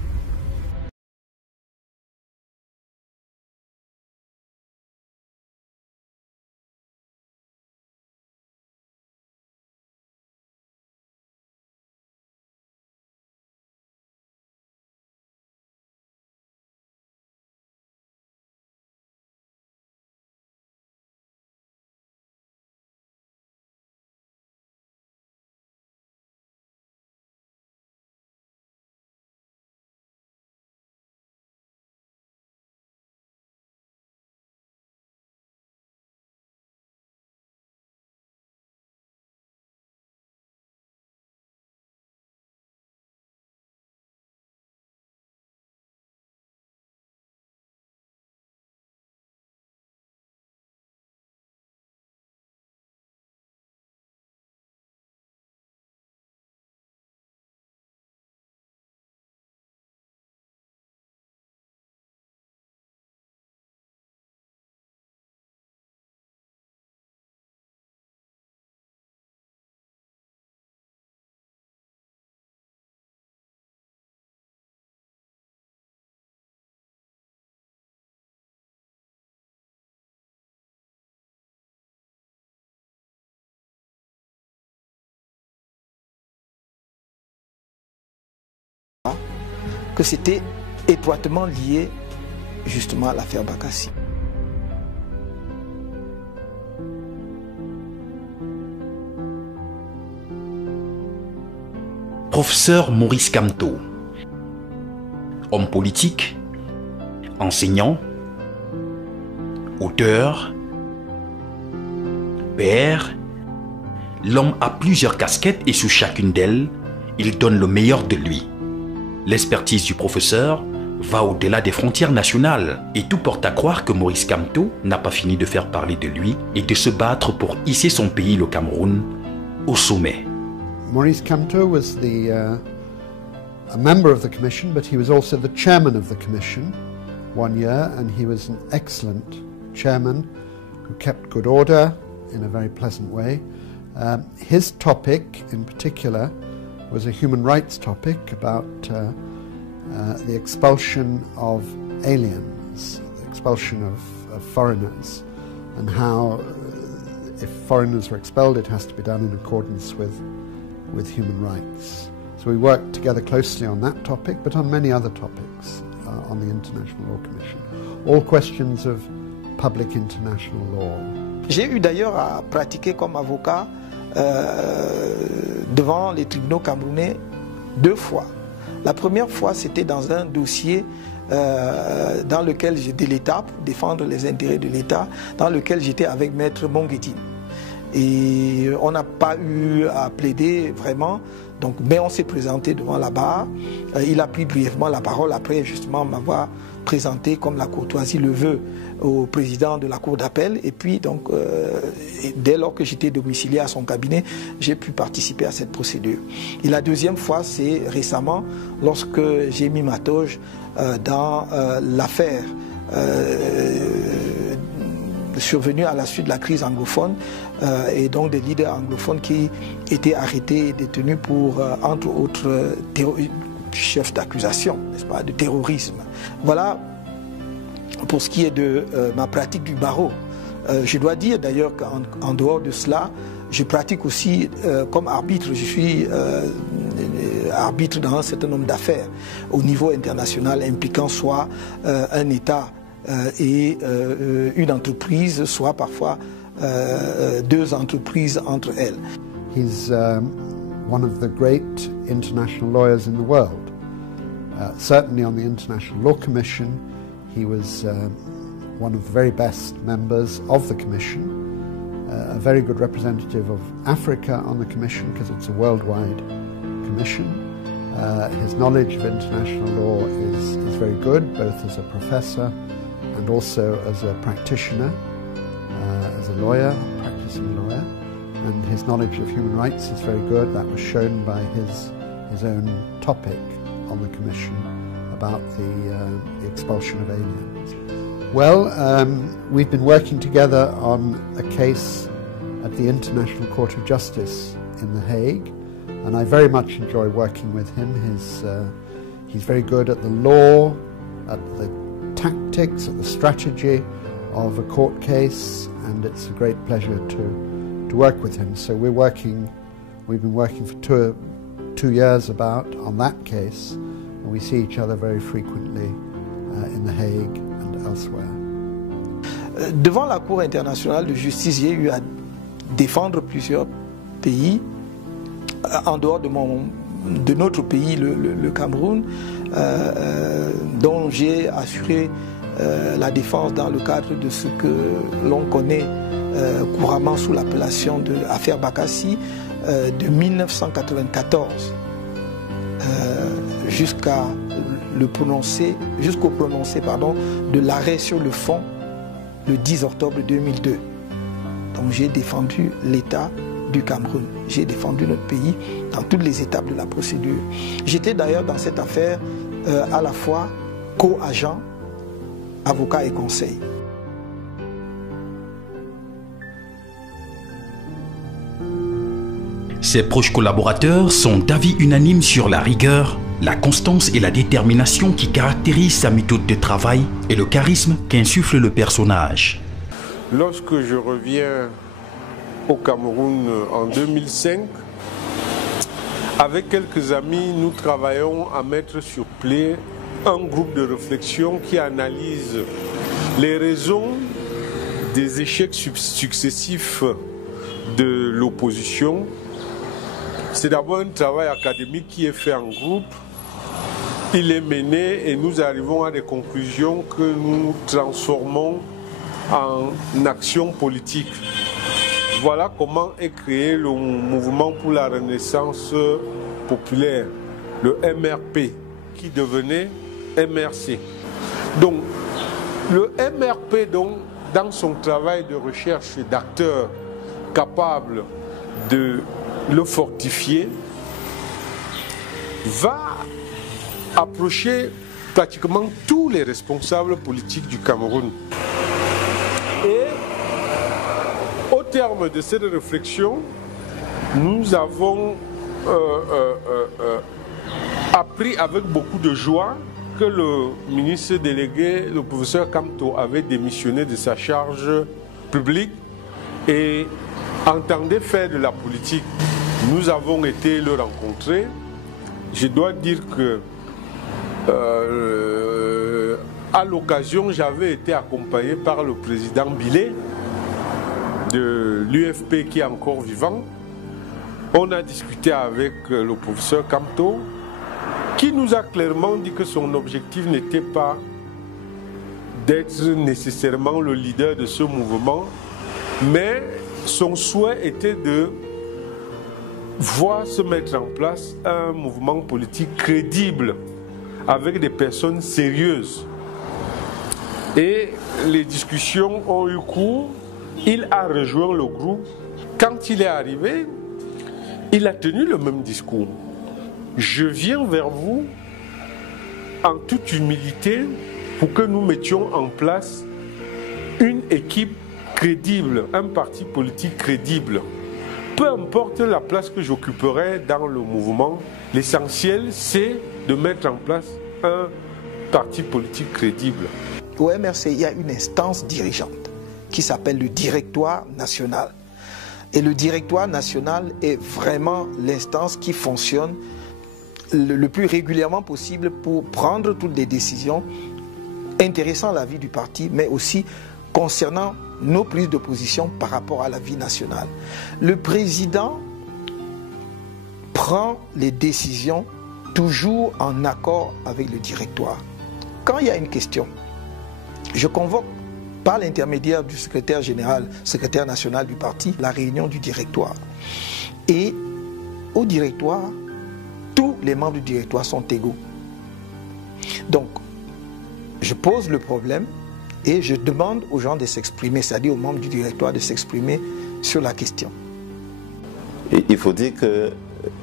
Que c'était étroitement lié justement à l'affaire Bakassi. Professeur Maurice Kamto, homme politique, enseignant, auteur, père, l'homme a plusieurs casquettes et sous chacune d'elles, il donne le meilleur de lui. L'expertise du professeur va au-delà des frontières nationales et tout porte à croire que Maurice Kamto n'a pas fini de faire parler de lui et de se battre pour hisser son pays, le Cameroun, au sommet. Maurice Kamto was a member of the commission, but he was also the chairman of the commission 1 year, and he was an excellent chairman who kept good order in a very pleasant way. His topic in particular was a human rights topic about the expulsion of aliens, the expulsion of foreigners, and how if foreigners were expelled, it has to be done in accordance with human rights. So we worked together closely on that topic, but on many other topics on the International Law Commission. All questions of public international law. J'ai eu d'ailleurs à pratiquer comme avocat devant les tribunaux camerounais 2 fois. La première fois, c'était dans un dossier dans lequel j'étais l'État, pour défendre les intérêts de l'État, dans lequel j'étais avec Maître Monguetine. Et on n'a pas eu à plaider vraiment, donc, mais on s'est présenté devant la barre. Il a pris brièvement la parole après justement m'avoir présenté comme la courtoisie le veut au président de la cour d'appel. Et puis donc, dès lors que j'étais domicilié à son cabinet, j'ai pu participer à cette procédure. Et la deuxième fois, c'est récemment, lorsque j'ai mis ma toge dans l'affaire survenue à la suite de la crise anglophone et donc des leaders anglophones qui étaient arrêtés et détenus pour, entre autres, chefs d'accusation, n'est-ce pas, de terrorisme. Voilà pour ce qui est de ma pratique du barreau. Je dois dire d'ailleurs qu'en dehors de cela, je pratique aussi comme arbitre. Je suis arbitre dans un certain nombre d'affaires au niveau international impliquant soit un État et une entreprise, soit parfois deux entreprises entre elles. He's one of the great international lawyers in the world. Certainly on the International Law Commission, he was one of the very best members of the Commission, a very good representative of Africa on the Commission because it's a worldwide commission. His knowledge of international law is very good, both as a professor and also as a practitioner, as a lawyer, practicing lawyer. And his knowledge of human rights is very good. That was shown by his own topic on the Commission about the expulsion of aliens. Well, we've been working together on a case at the International Court of Justice in The Hague, and I very much enjoy working with him. He's very good at the law, at the tactics, at the strategy of a court case, and it's a great pleasure to work with him. So we've been working for two years on that case, and we see each other very frequently in The Hague and elsewhere. Devant la Cour internationale de justice, j'ai eu à défendre plusieurs pays en dehors de notre pays, le Cameroun, dont j'ai assuré la défense dans le cadre de ce que l'on connaît couramment sous l'appellation de l'affaire Bakassi de 1994 jusqu'au prononcé de l'arrêt sur le fond le 10 octobre 2002. Donc j'ai défendu l'État du Cameroun, j'ai défendu notre pays dans toutes les étapes de la procédure. J'étais d'ailleurs dans cette affaire à la fois co-agent, avocat et conseil. Ses proches collaborateurs sont d'avis unanimes sur la rigueur, la constance et la détermination qui caractérisent sa méthode de travail et le charisme qu'insuffle le personnage. Lorsque je reviens au Cameroun en 2005, avec quelques amis, nous travaillons à mettre sur pied un groupe de réflexion qui analyse les raisons des échecs successifs de l'opposition. C'est d'abord un travail académique qui est fait en groupe. Il est mené et nous arrivons à des conclusions que nous transformons en action politique. Voilà comment est créé le mouvement pour la renaissance populaire, le MRP, qui devenait MRC. Donc, le MRP, donc, dans son travail de recherche d'acteurs capables de le fortifier, va approcher pratiquement tous les responsables politiques du Cameroun. Et au terme de cette réflexion, nous avons appris avec beaucoup de joie que le ministre délégué, le professeur Kamto, avait démissionné de sa charge publique et entendait faire de la politique. Nous avons été le rencontrer. Je dois dire que à l'occasion, j'avais été accompagné par le président Bilé de l'UFP qui est encore vivant. On a discuté avec le professeur Kamto qui nous a clairement dit que son objectif n'était pas d'être nécessairement le leader de ce mouvement, mais son souhait était de voir se mettre en place un mouvement politique crédible avec des personnes sérieuses. Et les discussions ont eu cours. Il a rejoint le groupe. Quand il est arrivé, il a tenu le même discours. Je viens vers vous en toute humilité pour que nous mettions en place une équipe crédible, un parti politique crédible. Peu importe la place que j'occuperai dans le mouvement, l'essentiel c'est de mettre en place un parti politique crédible. Au MRC, il y a une instance dirigeante qui s'appelle le Directoire national. Et le Directoire national est vraiment l'instance qui fonctionne le plus régulièrement possible pour prendre toutes les décisions intéressant la vie du parti, mais aussi concernant nos prises de position par rapport à la vie nationale. Le président prend les décisions toujours en accord avec le directoire. Quand il y a une question, je convoque par l'intermédiaire du secrétaire général, secrétaire national du parti, la réunion du directoire. Et au directoire, tous les membres du directoire sont égaux. Donc, je pose le problème et je demande aux gens de s'exprimer, c'est-à-dire aux membres du directoire de s'exprimer sur la question. Et il faut dire que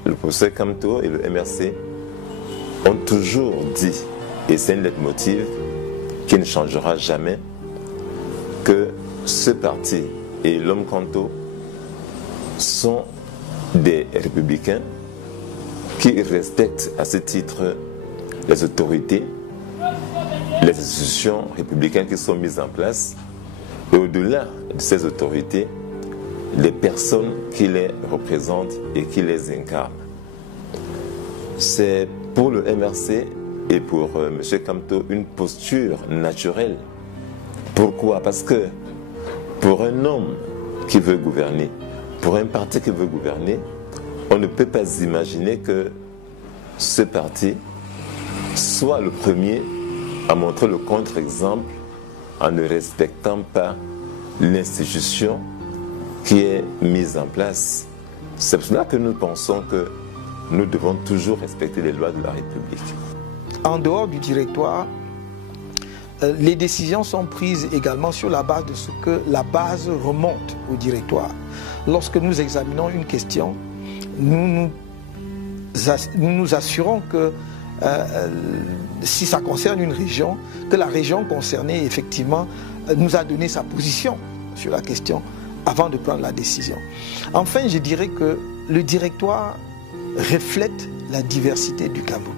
le professeur Kamto et le MRC ont toujours dit, et c'est un leitmotiv qui ne changera jamais, que ce parti et l'homme Kamto sont des républicains qui respectent à ce titre les autorités, les institutions républicaines qui sont mises en place, et au-delà de ces autorités, les personnes qui les représentent et qui les incarnent. C'est pour le MRC et pour M. Kamto une posture naturelle. Pourquoi? Parce que pour un homme qui veut gouverner, pour un parti qui veut gouverner, on ne peut pas imaginer que ce parti soit le premier à montrer le contre-exemple en ne respectant pas l'institution qui est mise en place. C'est pour cela que nous pensons que nous devons toujours respecter les lois de la République. En dehors du directoire, les décisions sont prises également sur la base de ce que la base remonte au directoire. Lorsque nous examinons une question, nous nous assurons que si ça concerne une région, que la région concernée effectivement nous a donné sa position sur la question avant de prendre la décision. Enfin, je dirais que le directoire reflète la diversité du Cameroun.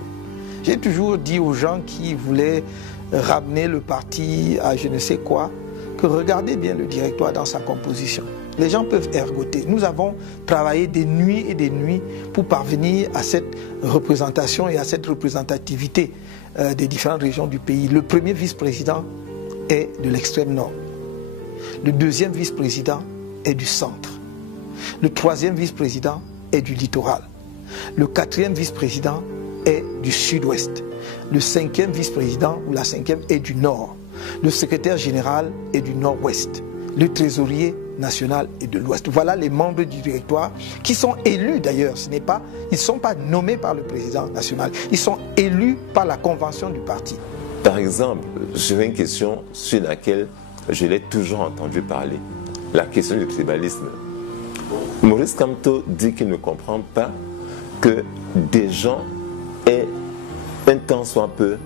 J'ai toujours dit aux gens qui voulaient ramener le parti à je ne sais quoi, que regardez bien le directoire dans sa composition. Les gens peuvent ergoter. Nous avons travaillé des nuits et des nuits pour parvenir à cette représentation et à cette représentativité des différentes régions du pays. Le premier vice-président est de l'extrême nord. Le deuxième vice-président est du centre. Le troisième vice-président est du littoral. Le quatrième vice-président est du sud-ouest. Le cinquième vice-président ou la cinquième est du nord. Le secrétaire général est du nord-ouest. Le trésorier national est de l'ouest. Voilà les membres du directoire qui sont élus d'ailleurs. Ils ne sont pas nommés par le président national. Ils sont élus par la convention du parti. Par exemple, j'ai une question sur laquelle je l'ai toujours entendu parler. La question du tribalisme. Maurice Kamto dit qu'il ne comprend pas que des gens aient un tant soit peu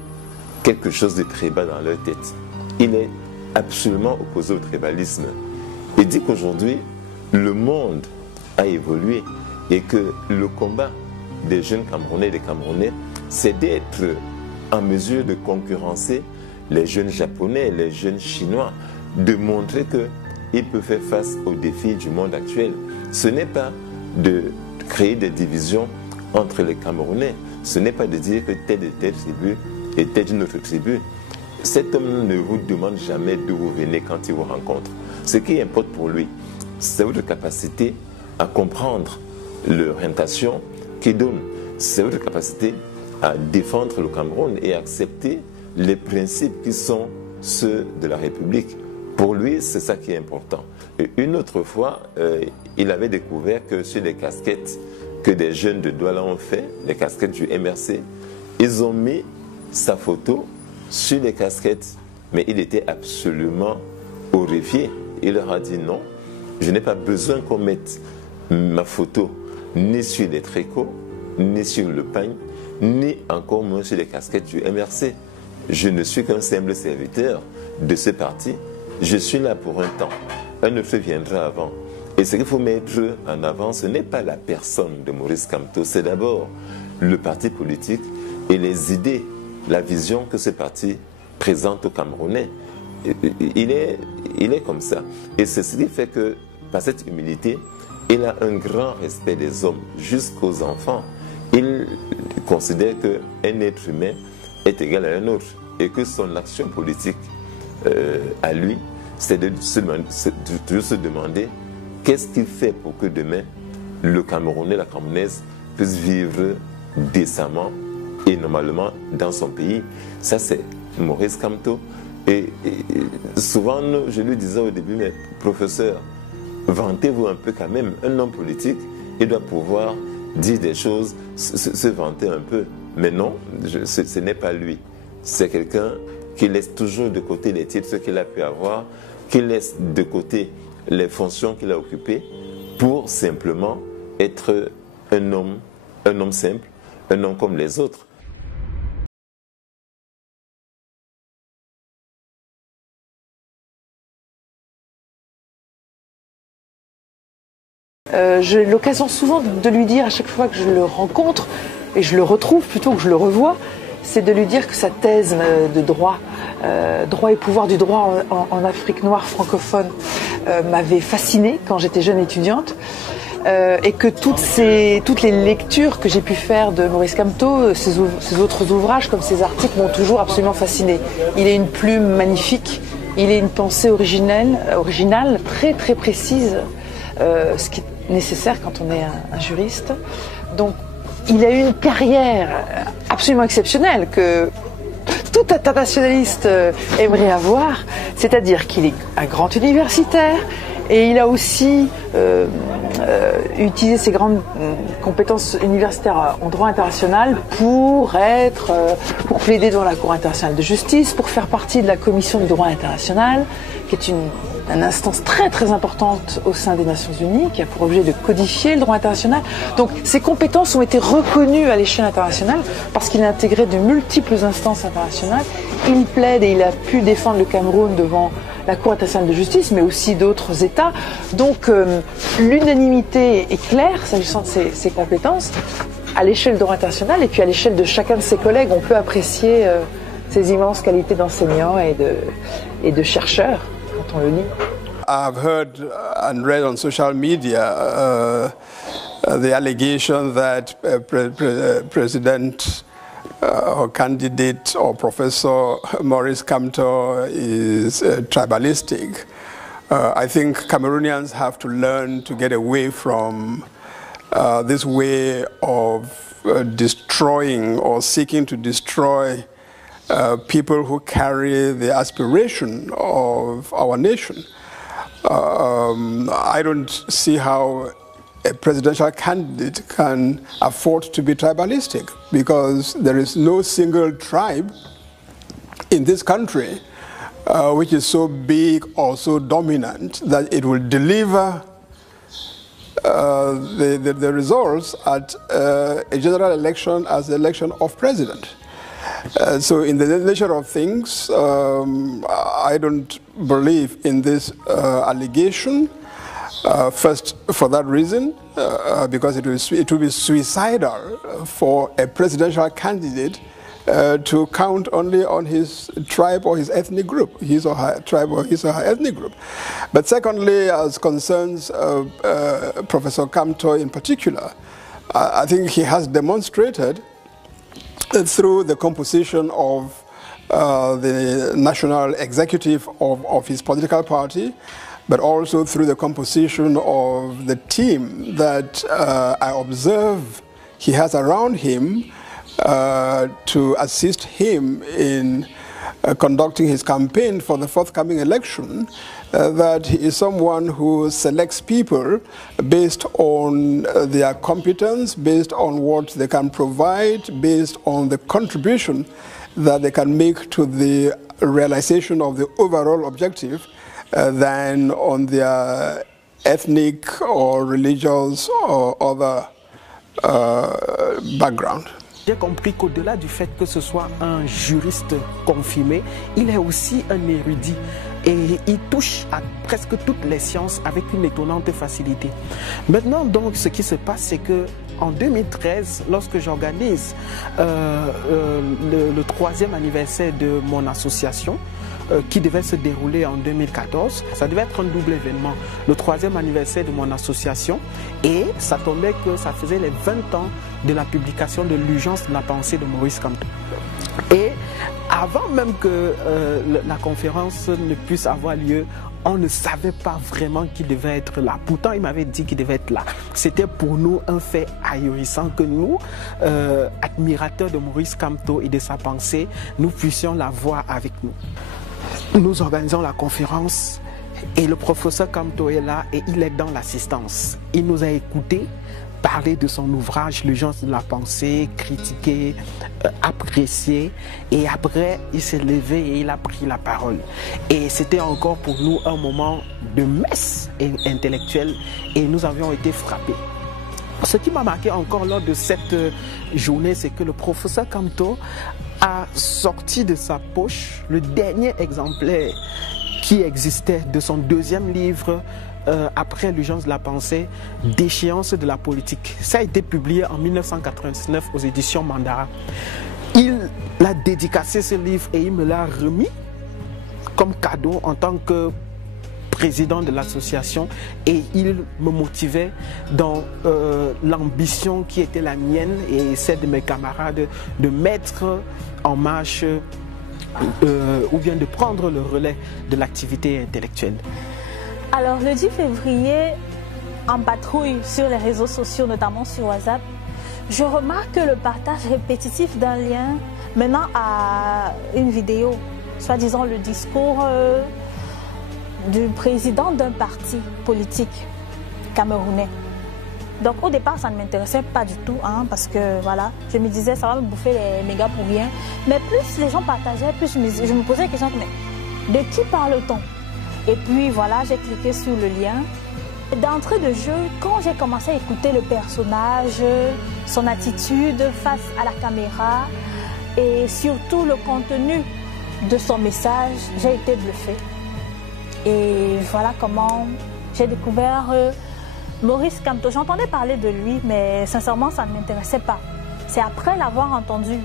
quelque chose de tribal dans leur tête. Il est absolument opposé au tribalisme. Il dit qu'aujourd'hui, le monde a évolué et que le combat des jeunes Camerounais et des Camerounais, c'est d'être en mesure de concurrencer les jeunes Japonais, les jeunes Chinois, de montrer qu'ils peuvent faire face aux défis du monde actuel. Ce n'est pas de créer des divisions entre les Camerounais, ce n'est pas de dire que telle et telle tribu et telle une autre tribu. Cet homme ne vous demande jamais d'où vous venez quand il vous rencontre. Ce qui importe pour lui, c'est votre capacité à comprendre l'orientation qu'il donne. C'est votre capacité à défendre le Cameroun et à accepter les principes qui sont ceux de la République. Pour lui, c'est ça qui est important. Et une autre fois, il avait découvert que sur les casquettes que des jeunes de Douala ont fait, les casquettes du MRC, ils ont mis sa photo sur les casquettes, mais il était absolument horrifié. Il leur a dit non, je n'ai pas besoin qu'on mette ma photo ni sur les tricots, ni sur le pagne, ni encore moins sur les casquettes du MRC. Je ne suis qu'un simple serviteur de ce parti. Je suis là pour un temps. un autre viendra avant. Et ce qu'il faut mettre en avant, ce n'est pas la personne de Maurice Kamto, c'est d'abord le parti politique et les idées, la vision que ce parti présente aux Camerounais. Il est comme ça. Et c'est ce qui fait que, par cette humilité, il a un grand respect des hommes, jusqu'aux enfants. Il considère qu'un être humain est égal à un autre et que son action politique à lui, c'est de se demander qu'est-ce qu'il fait pour que demain, le Camerounais, la Camerounaise puisse vivre décemment et normalement dans son pays. Ça, c'est Maurice Kamto. Et souvent, je lui disais au début, mais professeur, vantez-vous un peu quand même. Un homme politique, il doit pouvoir dire des choses, se vanter un peu. Mais non, ce n'est pas lui. C'est quelqu'un qui laisse toujours de côté les titres qu'il a pu avoir, qui laisse de côté les fonctions qu'il a occupées pour simplement être un homme simple, un homme comme les autres. J'ai l'occasion souvent de lui dire à chaque fois que je le rencontre, et je le retrouve plutôt que je le revois, c'est de lui dire que sa thèse de droit, droit et pouvoir du droit en Afrique noire francophone, m'avait fascinée quand j'étais jeune étudiante, et que toutes les lectures que j'ai pu faire de Maurice Kamto, ses autres ouvrages comme ses articles m'ont toujours absolument fascinée. Il a une plume magnifique, il a une pensée originale, très très précise, ce qui est nécessaire quand on est un juriste. Donc il a eu une carrière absolument exceptionnelle que tout internationaliste aimerait avoir, c'est-à-dire qu'il est un grand universitaire et il a aussi utilisé ses grandes compétences universitaires en droit international pour plaider devant la Cour internationale de justice, pour faire partie de la commission du droit international, qui est une instance très très importante au sein des Nations Unies, qui a pour objet de codifier le droit international. Donc ces compétences ont été reconnues à l'échelle internationale parce qu'il a intégré de multiples instances internationales. Il plaide et il a pu défendre le Cameroun devant la Cour internationale de justice, mais aussi d'autres États. Donc l'unanimité est claire s'agissant de ses compétences à l'échelle du droit international et puis à l'échelle de chacun de ses collègues. On peut apprécier ses immenses qualités d'enseignant et de chercheur quand on le lit. I've heard and read on social media the allegation that President or candidate or Professor Maurice Kamto is tribalistic. I think Cameroonians have to learn to get away from this way of destroying or seeking to destroy people who carry the aspiration of our nation. I don't see how a presidential candidate can afford to be tribalistic, because there is no single tribe in this country which is so big or so dominant that it will deliver the results at a general election as the election of president. So in the nature of things, I don't believe in this allegation. First, for that reason, because it will be suicidal for a presidential candidate to count only on his tribe or his ethnic group, his or her tribe or his or her ethnic group. But secondly, as concerns Professor Kamto in particular, I think he has demonstrated through the composition of the national executive of his political party, but also through the composition of the team that I observe he has around him to assist him in conducting his campaign for the forthcoming election, that he is someone who selects people based on their competence, based on what they can provide, based on the contribution that they can make to the realization of the overall objective, than on their ethnic or religious or other background. J'ai compris qu'au-delà du fait que ce soit un juriste confirmé, il est aussi un érudit. et il touche à presque toutes les sciences avec une étonnante facilité. Maintenant, donc, ce qui se passe, c'est que en 2013, lorsque j'organise le 3e anniversaire de mon association, qui devait se dérouler en 2014. Ça devait être un double événement, le 3e anniversaire de mon association, et ça tombait que ça faisait les 20 ans de la publication de l'urgence de la pensée de Maurice Kamto. Et avant même que la conférence ne puisse avoir lieu, on ne savait pas vraiment qui devait être là. Pourtant, il m'avait dit qu'il devait être là. C'était pour nous un fait ahurissant que nous, admirateurs de Maurice Kamto et de sa pensée, nous puissions la voir avec nous. Nous organisons la conférence et le professeur Kamto est là et il est dans l'assistance. Il nous a écoutés parler de son ouvrage, l'urgence de la pensée, critiqué, apprécié, et après il s'est levé et il a pris la parole. Et c'était encore pour nous un moment de messe intellectuelle et nous avions été frappés. Ce qui m'a marqué encore lors de cette journée, c'est que le professeur Kamto a sorti de sa poche le dernier exemplaire qui existait de son 2e livre après l'urgence de la pensée, Déchéance de la politique. Ça a été publié en 1999 aux éditions Mandara. Il a dédicacé ce livre et il me l'a remis comme cadeau en tant que président de l'association, et il me motivait dans l'ambition qui était la mienne et celle de mes camarades de mettre en marche ou bien de prendre le relais de l'activité intellectuelle. Alors le 10 février, en patrouille sur les réseaux sociaux, notamment sur WhatsApp, je remarque le partage répétitif d'un lien menant à une vidéo, soi-disant le discours du président d'un parti politique camerounais. Donc au départ, ça ne m'intéressait pas du tout, hein, parce que voilà, je me disais ça va me bouffer les mégas pour rien. Mais plus les gens partageaient, plus je me posais la question, mais de qui parle-t-on? Et puis voilà, j'ai cliqué sur le lien. D'entrée de jeu, quand j'ai commencé à écouter le personnage, son attitude face à la caméra et surtout le contenu de son message, j'ai été bluffée. Et voilà comment j'ai découvert Maurice Kamto. J'entendais parler de lui, mais sincèrement, ça ne m'intéressait pas. C'est après l'avoir entendu.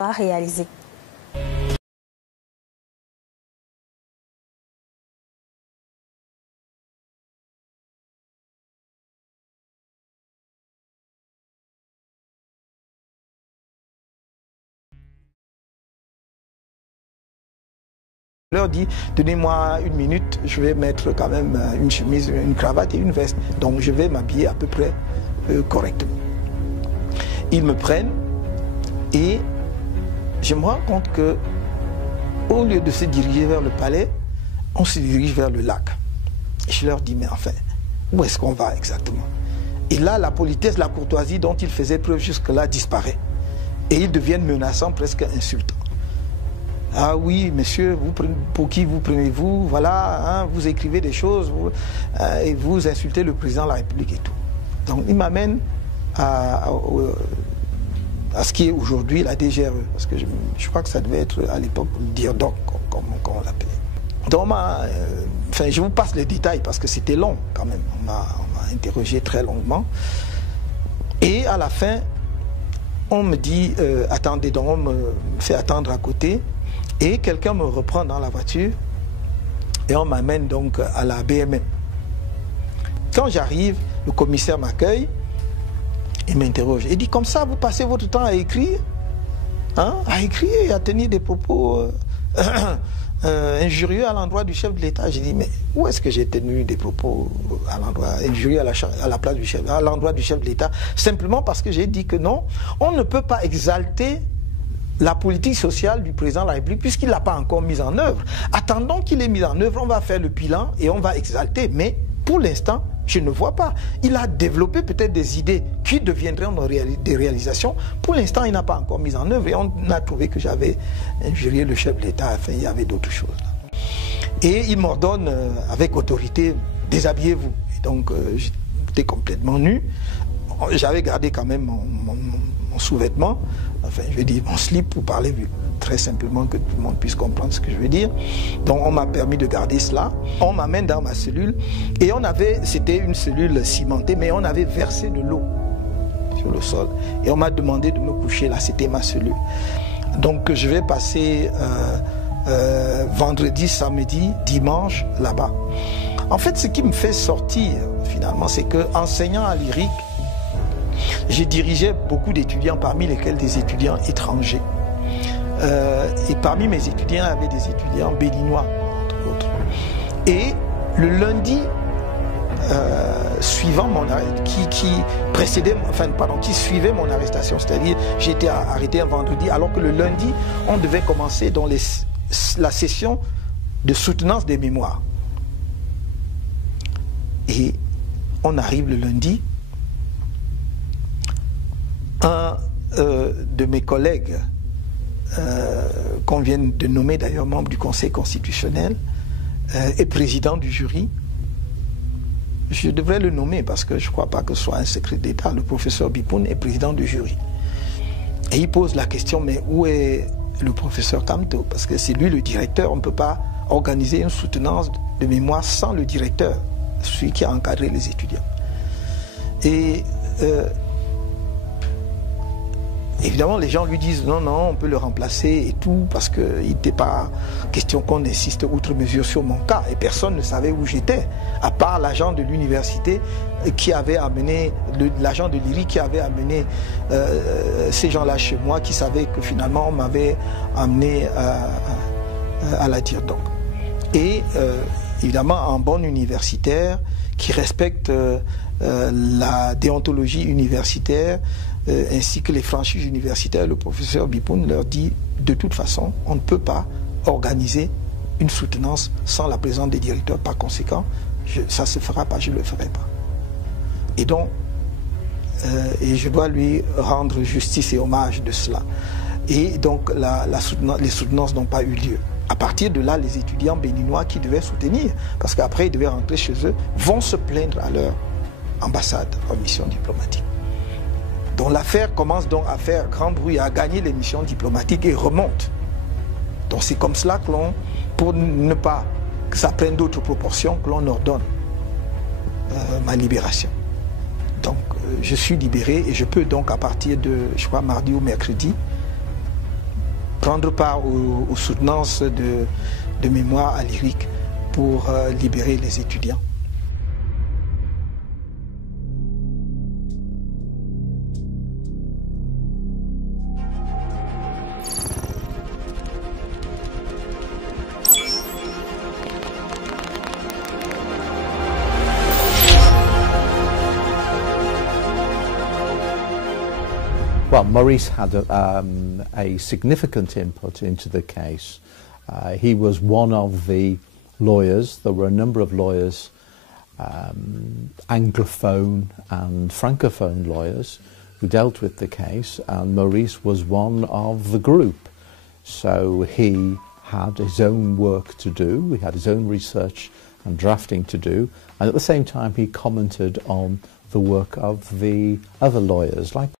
Réalisé. Je leur dis, donnez-moi 1 minute, je vais mettre quand même une chemise, une cravate et une veste. Donc je vais m'habiller à peu près correctement. Ils me prennent et je me rends compte que au lieu de se diriger vers le palais, on se dirige vers le lac. Et je leur dis, mais enfin, où est-ce qu'on va exactement? Et là, la politesse, la courtoisie dont ils faisaient preuve jusque-là disparaît. Et ils deviennent menaçants, presque insultants. Ah oui, monsieur, pour qui vous prenez-vous? Voilà, hein, vous écrivez des choses et vous insultez le président de la République et tout. Donc, ils m'amènent à ce qui est aujourd'hui la DGRE, parce que je crois que ça devait être à l'époque DIRDOC, comme on l'appelait. Donc, je vous passe les détails parce que c'était long quand même. On m'a interrogé très longuement. Et à la fin, on me dit, attendez, donc on me fait attendre à côté. Et quelqu'un me reprend dans la voiture et on m'amène donc à la BMM. Quand j'arrive, le commissaire m'accueille et m'interroge. Il dit, comme ça, vous passez votre temps à écrire, hein, à écrire et à tenir des propos injurieux à l'endroit du chef de l'État. J'ai dit, mais où est-ce que j'ai tenu des propos à l'endroit injurieux à la place du chef, à l'endroit du chef de l'État? Simplement parce que j'ai dit que non, on ne peut pas exalter la politique sociale du président de la République puisqu'il ne l'a pas encore mise en œuvre. Attendons qu'il ait mis en œuvre, on va faire le bilan et on va exalter. Mais pour l'instant, je ne vois pas. Il a développé peut-être des idées qui deviendraient des réalisations. Pour l'instant, il n'a pas encore mis en œuvre et on a trouvé que j'avais injurié le chef de l'État. Enfin, il y avait d'autres choses. Et il m'ordonne avec autorité, déshabillez-vous. Et donc, j'étais complètement nu. J'avais gardé quand même mon sous-vêtement, enfin, je vais dire mon slip pour parler très simplement que tout le monde puisse comprendre ce que je veux dire. Donc on m'a permis de garder cela. On m'amène dans ma cellule et c'était une cellule cimentée, mais on avait versé de l'eau sur le sol. Et on m'a demandé de me coucher là, c'était ma cellule. Donc je vais passer vendredi, samedi, dimanche là-bas. En fait, ce qui me fait sortir finalement, c'est que enseignant à l'IRIC, j'ai dirigé beaucoup d'étudiants, parmi lesquels des étudiants étrangers. Et parmi mes étudiants, il y avait des étudiants béninois, entre autres. Et le lundi suivant qui suivait mon arrestation, c'est-à-dire j'ai été arrêté un vendredi, alors que le lundi, on devait commencer dans la session de soutenance des mémoires. Et on arrive le lundi. Un de mes collègues, qu'on vient de nommer d'ailleurs membre du Conseil constitutionnel, est président du jury. Je devrais le nommer parce que je ne crois pas que ce soit un secret d'État. Le professeur Bipoun est président du jury. Et il pose la question, mais où est le professeur Kamto? Parce que c'est lui le directeur, on ne peut pas organiser une soutenance de mémoire sans le directeur, celui qui a encadré les étudiants. Et évidemment, les gens lui disent non, on peut le remplacer et tout, parce qu'il n'était pas question qu'on insiste outre mesure sur mon cas. Et personne ne savait où j'étais, à part l'agent de l'université qui avait amené, l'agent de l'IRI qui avait amené ces gens-là chez moi, qui savaient que finalement on m'avait amené à la DIRDOC. Et évidemment, un bon universitaire qui respecte la déontologie universitaire, ainsi que les franchises universitaires, le professeur Bipoun leur dit de toute façon, on ne peut pas organiser une soutenance sans la présence des directeurs. Par conséquent, ça ne se fera pas, je ne le ferai pas. Et donc, et je dois lui rendre justice et hommage de cela. Et donc, les soutenances n'ont pas eu lieu. À partir de là, les étudiants béninois qui devaient soutenir, parce qu'après ils devaient rentrer chez eux, vont se plaindre à leur ambassade en mission diplomatique. Donc l'affaire commence donc à faire grand bruit, à gagner les missions diplomatiques et remonte. Donc c'est comme cela que pour ne pas que ça prenne d'autres proportions, que l'on ordonne ma libération. Donc je suis libéré et je peux donc à partir de, je crois, mardi ou mercredi, prendre part aux soutenances de mémoire à l'IRIC pour libérer les étudiants. Well, Maurice had a significant input into the case. He was one of the lawyers. There were a number of lawyers, Anglophone and Francophone lawyers, who dealt with the case, and Maurice was one of the group. So he had his own work to do, he had his own research and drafting to do, and at the same time he commented on the work of the other lawyers, like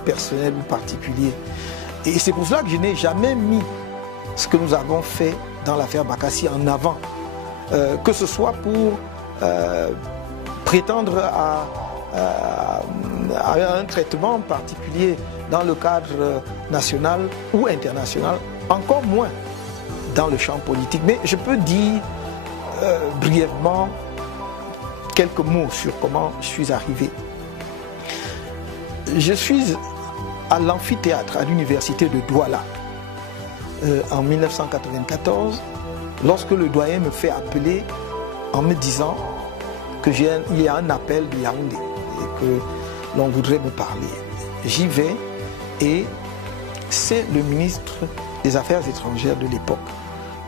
personnel ou particulier. Et c'est pour cela que je n'ai jamais mis ce que nous avons fait dans l'affaire Bakassi en avant. Que ce soit pour prétendre à un traitement particulier dans le cadre national ou international, encore moins dans le champ politique. Mais je peux dire brièvement quelques mots sur comment je suis arrivé. Je suis à l'amphithéâtre à l'université de Douala en 1994, lorsque le doyen me fait appeler en me disant qu'il y a un appel de Yaoundé et que l'on voudrait me parler. J'y vais et c'est le ministre des Affaires étrangères de l'époque,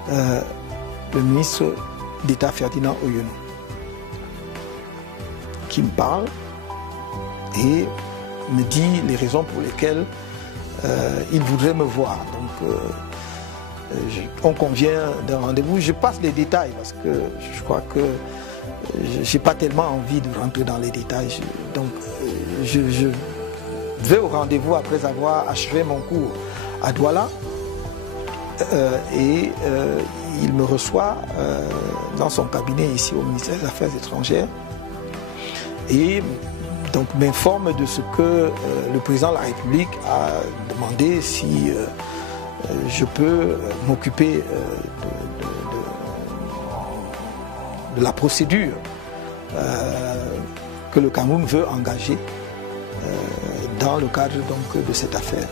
le ministre d'État Ferdinand Oyono, qui me parle et me dit les raisons pour lesquelles il voudrait me voir. Donc on convient d'un rendez-vous. Je passe les détails parce que je crois que je n'ai pas tellement envie de rentrer dans les détails. Donc je vais au rendez-vous après avoir achevé mon cours à Douala et il me reçoit dans son cabinet ici au ministère des Affaires étrangères et donc m'informe de ce que le président de la République a demandé si je peux m'occuper de la procédure que le Cameroun veut engager dans le cadre donc, de cette affaire.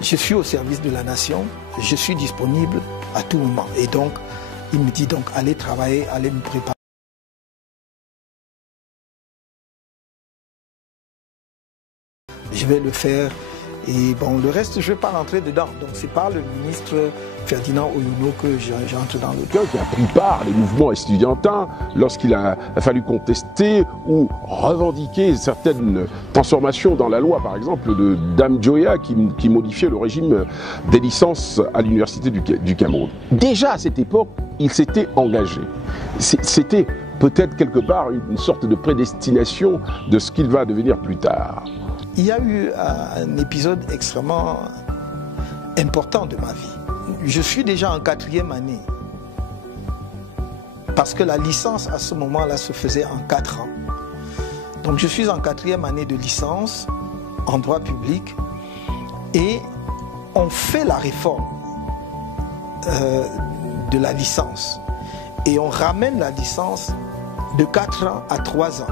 Je suis au service de la nation, je suis disponible à tout moment. Et donc, il me dit donc, allez travailler, allez me préparer. Je vais le faire. Et bon, le reste, je ne vais pas rentrer dedans. Donc, c'est par le ministre Ferdinand Oyono que j'entre dans le... Quelqu'un qui a pris part les mouvements estudiantins lorsqu'il a fallu contester ou revendiquer certaines transformations dans la loi, par exemple, de Dame Joya qui modifiait le régime des licences à l'université du Cameroun. Déjà à cette époque, il s'était engagé. C'était peut-être quelque part une sorte de prédestination de ce qu'il va devenir plus tard. Il y a eu un épisode extrêmement important de ma vie. Je suis déjà en 4e année. Parce que la licence à ce moment-là se faisait en 4 ans. Donc je suis en 4e année de licence en droit public et on fait la réforme de la licence. Et on ramène la licence de 4 ans à 3 ans.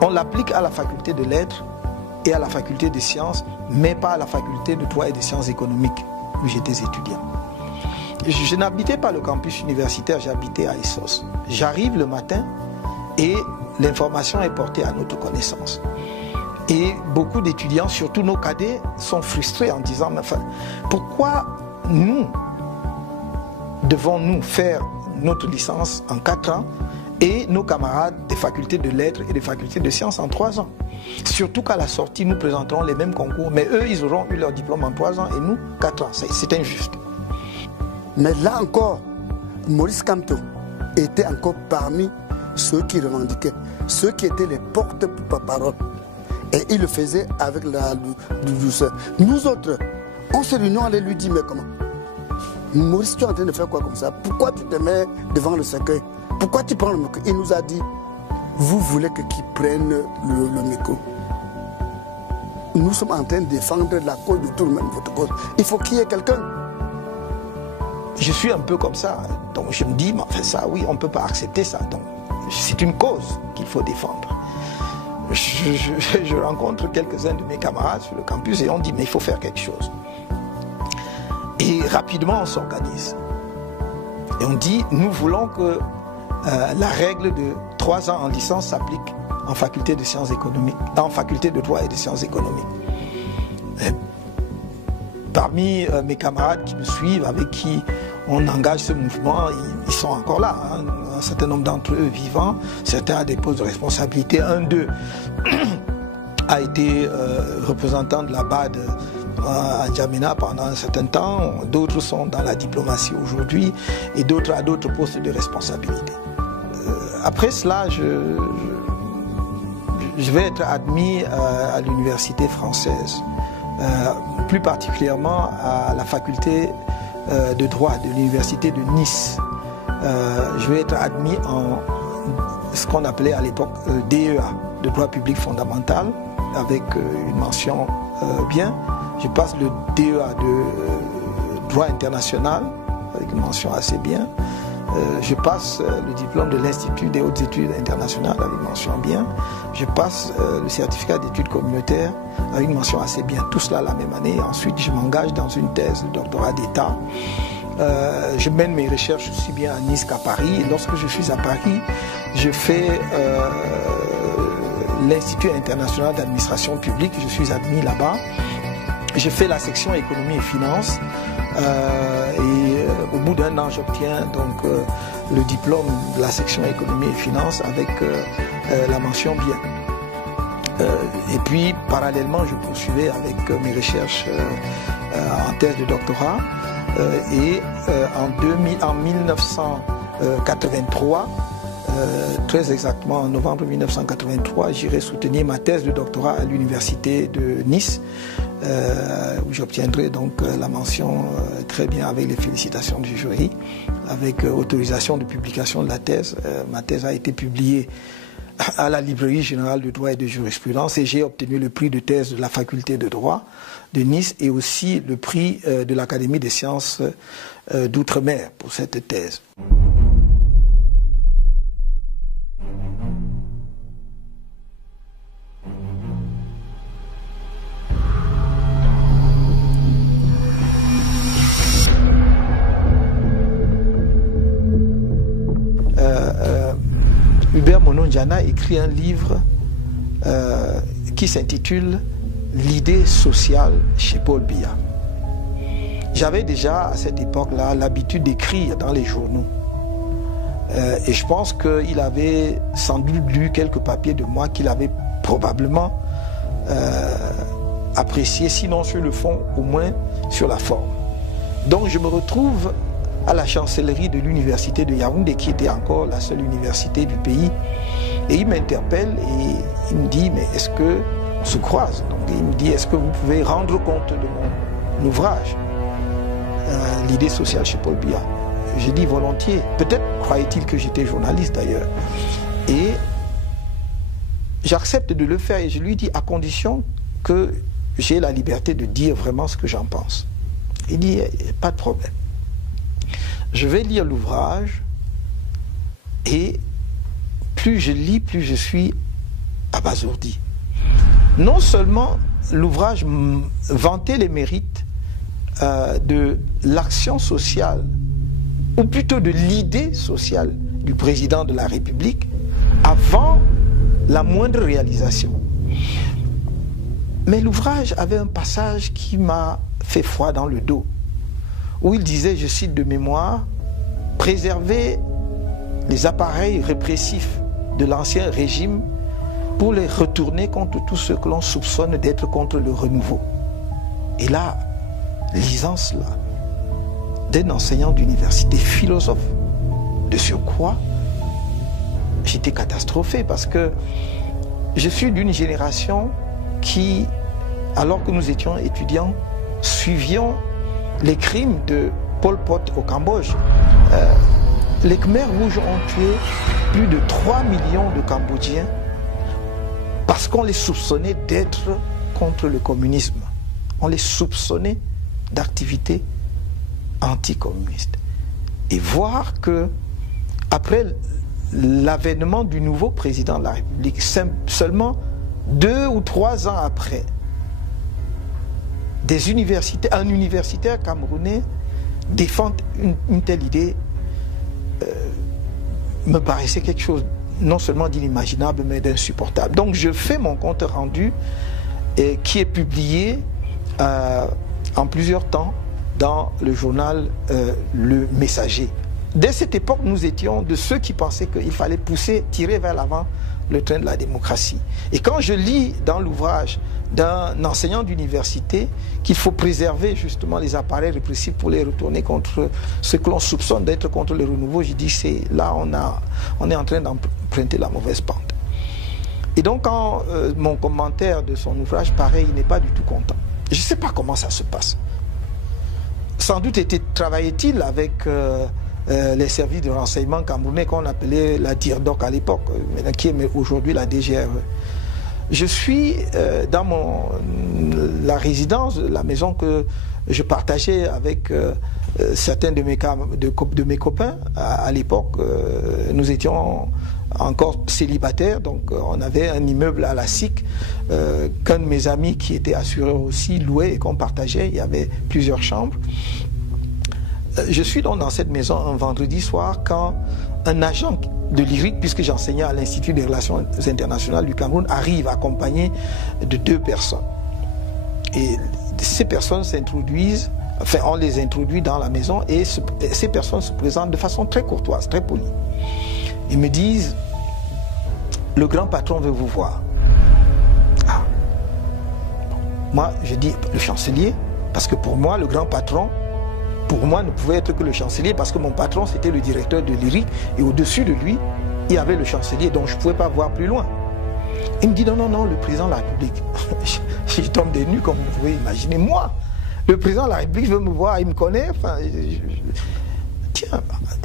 On l'applique à la faculté de lettres et à la faculté des sciences, mais pas à la faculté de droit et des sciences économiques où j'étais étudiant. Je n'habitais pas le campus universitaire, j'habitais à Essos. J'arrive le matin et l'information est portée à notre connaissance. Et beaucoup d'étudiants, surtout nos cadets, sont frustrés en disant « Enfin, pourquoi nous devons-nous faire notre licence en 4 ans et nos camarades des facultés de lettres et des facultés de sciences en 3 ans. Surtout qu'à la sortie, nous présenterons les mêmes concours, mais eux, ils auront eu leur diplôme en 3 ans et nous, 4 ans. C'est injuste. Mais là encore, Maurice Kamto était encore parmi ceux qui revendiquaient, ceux qui étaient les porte-parole. Et il le faisait avec la douceur. Nous autres, on se réunit, on allait lui dire, mais comment? Maurice, tu es en train de faire quoi comme ça? Pourquoi tu te mets devant le cercueil? Pourquoi tu prends le micro? Il nous a dit, vous voulez que qui prenne le micro? Nous sommes en train de défendre la cause de tout le monde, votre cause. Il faut qu'il y ait quelqu'un. Je suis un peu comme ça. Donc je me dis, mais enfin ça, oui, on ne peut pas accepter ça. Donc c'est une cause qu'il faut défendre. Je rencontre quelques-uns de mes camarades sur le campus et on dit, mais il faut faire quelque chose. Et rapidement, on s'organise. Et on dit, nous voulons que la règle de 3 ans en licence s'appliquent en faculté de sciences économiques, en faculté de droit et de sciences économiques. Et parmi mes camarades qui me suivent, avec qui on engage ce mouvement, ils sont encore là. Hein. Un certain nombre d'entre eux vivants, certains à des postes de responsabilité. Un d'eux a été représentant de la BAD à N'Djamena pendant un certain temps. D'autres sont dans la diplomatie aujourd'hui et d'autres à d'autres postes de responsabilité. Après cela, je vais être admis à l'université française, plus particulièrement à la faculté de droit de l'université de Nice. Je vais être admis en ce qu'on appelait à l'époque DEA, de droit public fondamental, avec une mention bien. Je passe le DEA de droit international, avec une mention assez bien. Je passe le diplôme de l'Institut des hautes études internationales avec une mention bien. Je passe le certificat d'études communautaires avec une mention assez bien. Tout cela la même année. Ensuite, je m'engage dans une thèse de doctorat d'État. Je mène mes recherches aussi bien à Nice qu'à Paris. Et lorsque je suis à Paris, je fais l'Institut international d'administration publique. Je suis admis là-bas. Je fais la section économie et finances. Et au bout d'un an, j'obtiens donc le diplôme de la section économie et finances avec la mention bien. Et puis, parallèlement, je poursuivais avec mes recherches en thèse de doctorat. Et en 1983, très exactement en novembre 1983, j'irai soutenir ma thèse de doctorat à l'université de Nice, où j'obtiendrai donc la mention très bien avec les félicitations du jury, avec autorisation de publication de la thèse. Ma thèse a été publiée à la Librairie générale de droit et de jurisprudence et j'ai obtenu le prix de thèse de la faculté de droit de Nice et aussi le prix de l'Académie des sciences d'outre-mer pour cette thèse. Hubert Monondiana écrit un livre qui s'intitule « L'idée sociale chez Paul Biya ». J'avais déjà à cette époque-là l'habitude d'écrire dans les journaux. Et je pense qu'il avait sans doute lu quelques papiers de moi qu'il avait probablement apprécié, sinon sur le fond, au moins sur la forme. Donc je me retrouve à la chancellerie de l'université de Yaoundé, qui était encore la seule université du pays. Et il m'interpelle et il me dit, mais est-ce que on se croise? Donc il me dit, est-ce que vous pouvez rendre compte de mon ouvrage, l'idée sociale chez Paul Biya? J'ai dit volontiers. Peut-être croyait-il que j'étais journaliste d'ailleurs. Et j'accepte de le faire et je lui dis à condition que j'ai la liberté de dire vraiment ce que j'en pense. Il dit, pas de problème. Je vais lire l'ouvrage et plus je lis, plus je suis abasourdi. Non seulement l'ouvrage vantait les mérites de l'action sociale, ou plutôt de l'idée sociale du président de la République avant la moindre réalisation. Mais l'ouvrage avait un passage qui m'a fait froid dans le dos, où il disait, je cite de mémoire, « Préserver les appareils répressifs de l'ancien régime pour les retourner contre tout ce que l'on soupçonne d'être contre le renouveau. » Et là, lisant cela, d'un enseignant d'université, philosophe, de surcroît, j'étais catastrophé parce que je suis d'une génération qui, alors que nous étions étudiants, suivions les crimes de Pol Pot au Cambodge. Les Khmers rouges ont tué plus de 3 millions de Cambodgiens parce qu'on les soupçonnait d'être contre le communisme. On les soupçonnait d'activités anticommunistes. Et voir que, après l'avènement du nouveau président de la République, seulement 2 ou 3 ans après, un universitaire camerounais défend une telle idée me paraissait quelque chose non seulement d'inimaginable, mais d'insupportable. Donc je fais mon compte rendu qui est publié en plusieurs temps dans le journal Le Messager. Dès cette époque, nous étions de ceux qui pensaient qu'il fallait tirer vers l'avant le train de la démocratie. Et quand je lis dans l'ouvrage d'un enseignant d'université qu'il faut préserver justement les appareils répressifs pour les retourner contre ce que l'on soupçonne d'être contre le renouveau, je dis c'est là on est en train d'emprunter la mauvaise pente. Et donc quand mon commentaire de son ouvrage pareil, il n'est pas du tout content. Je ne sais pas comment ça se passe. Sans doute travaillait-il avec les services de renseignement camerounais qu'on appelait la DIRDOC à l'époque, qui est aujourd'hui la DGRE. Je suis dans la résidence, la maison que je partageais avec certains de mes copains à l'époque. Nous étions encore célibataires, donc on avait un immeuble à la SIC qu'un de mes amis qui était assureur aussi louait et qu'on partageait. Il y avait plusieurs chambres. Je suis donc dans cette maison un vendredi soir quand un agent de l'IRIC, puisque j'enseignais à l'Institut des Relations Internationales du Cameroun, arrive accompagné de 2 personnes. Et ces personnes s'introduisent, enfin on les introduit dans la maison et ces personnes se présentent de façon très courtoise, très polie. Ils me disent, le grand patron veut vous voir. Ah. Moi je dis, le chancelier, parce que pour moi le grand patron, pour moi, ne pouvait être que le chancelier parce que mon patron, c'était le directeur de l'IRIC et au-dessus de lui, il y avait le chancelier, donc je ne pouvais pas voir plus loin. Il me dit, non, non, non, le président de la République. Je tombe des nues, comme vous pouvez imaginer. Moi, le président de la République veut me voir, il me connaît. Enfin, tiens,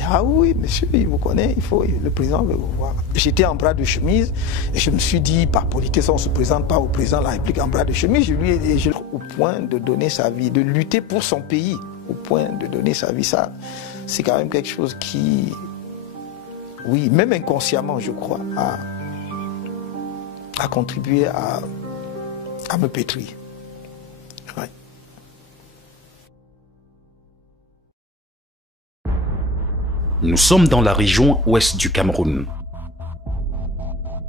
ah oui, monsieur, il vous connaît, le président veut vous voir. J'étais en bras de chemise et je me suis dit, par politesse, on ne se présente pas au président de la République en bras de chemise. Je lui ai dit, au point de donner sa vie, de lutter pour son pays. Au point de donner sa vie, ça, c'est quand même quelque chose qui, oui, même inconsciemment, je crois, a contribué à me pétrir. Ouais. Nous sommes dans la région ouest du Cameroun,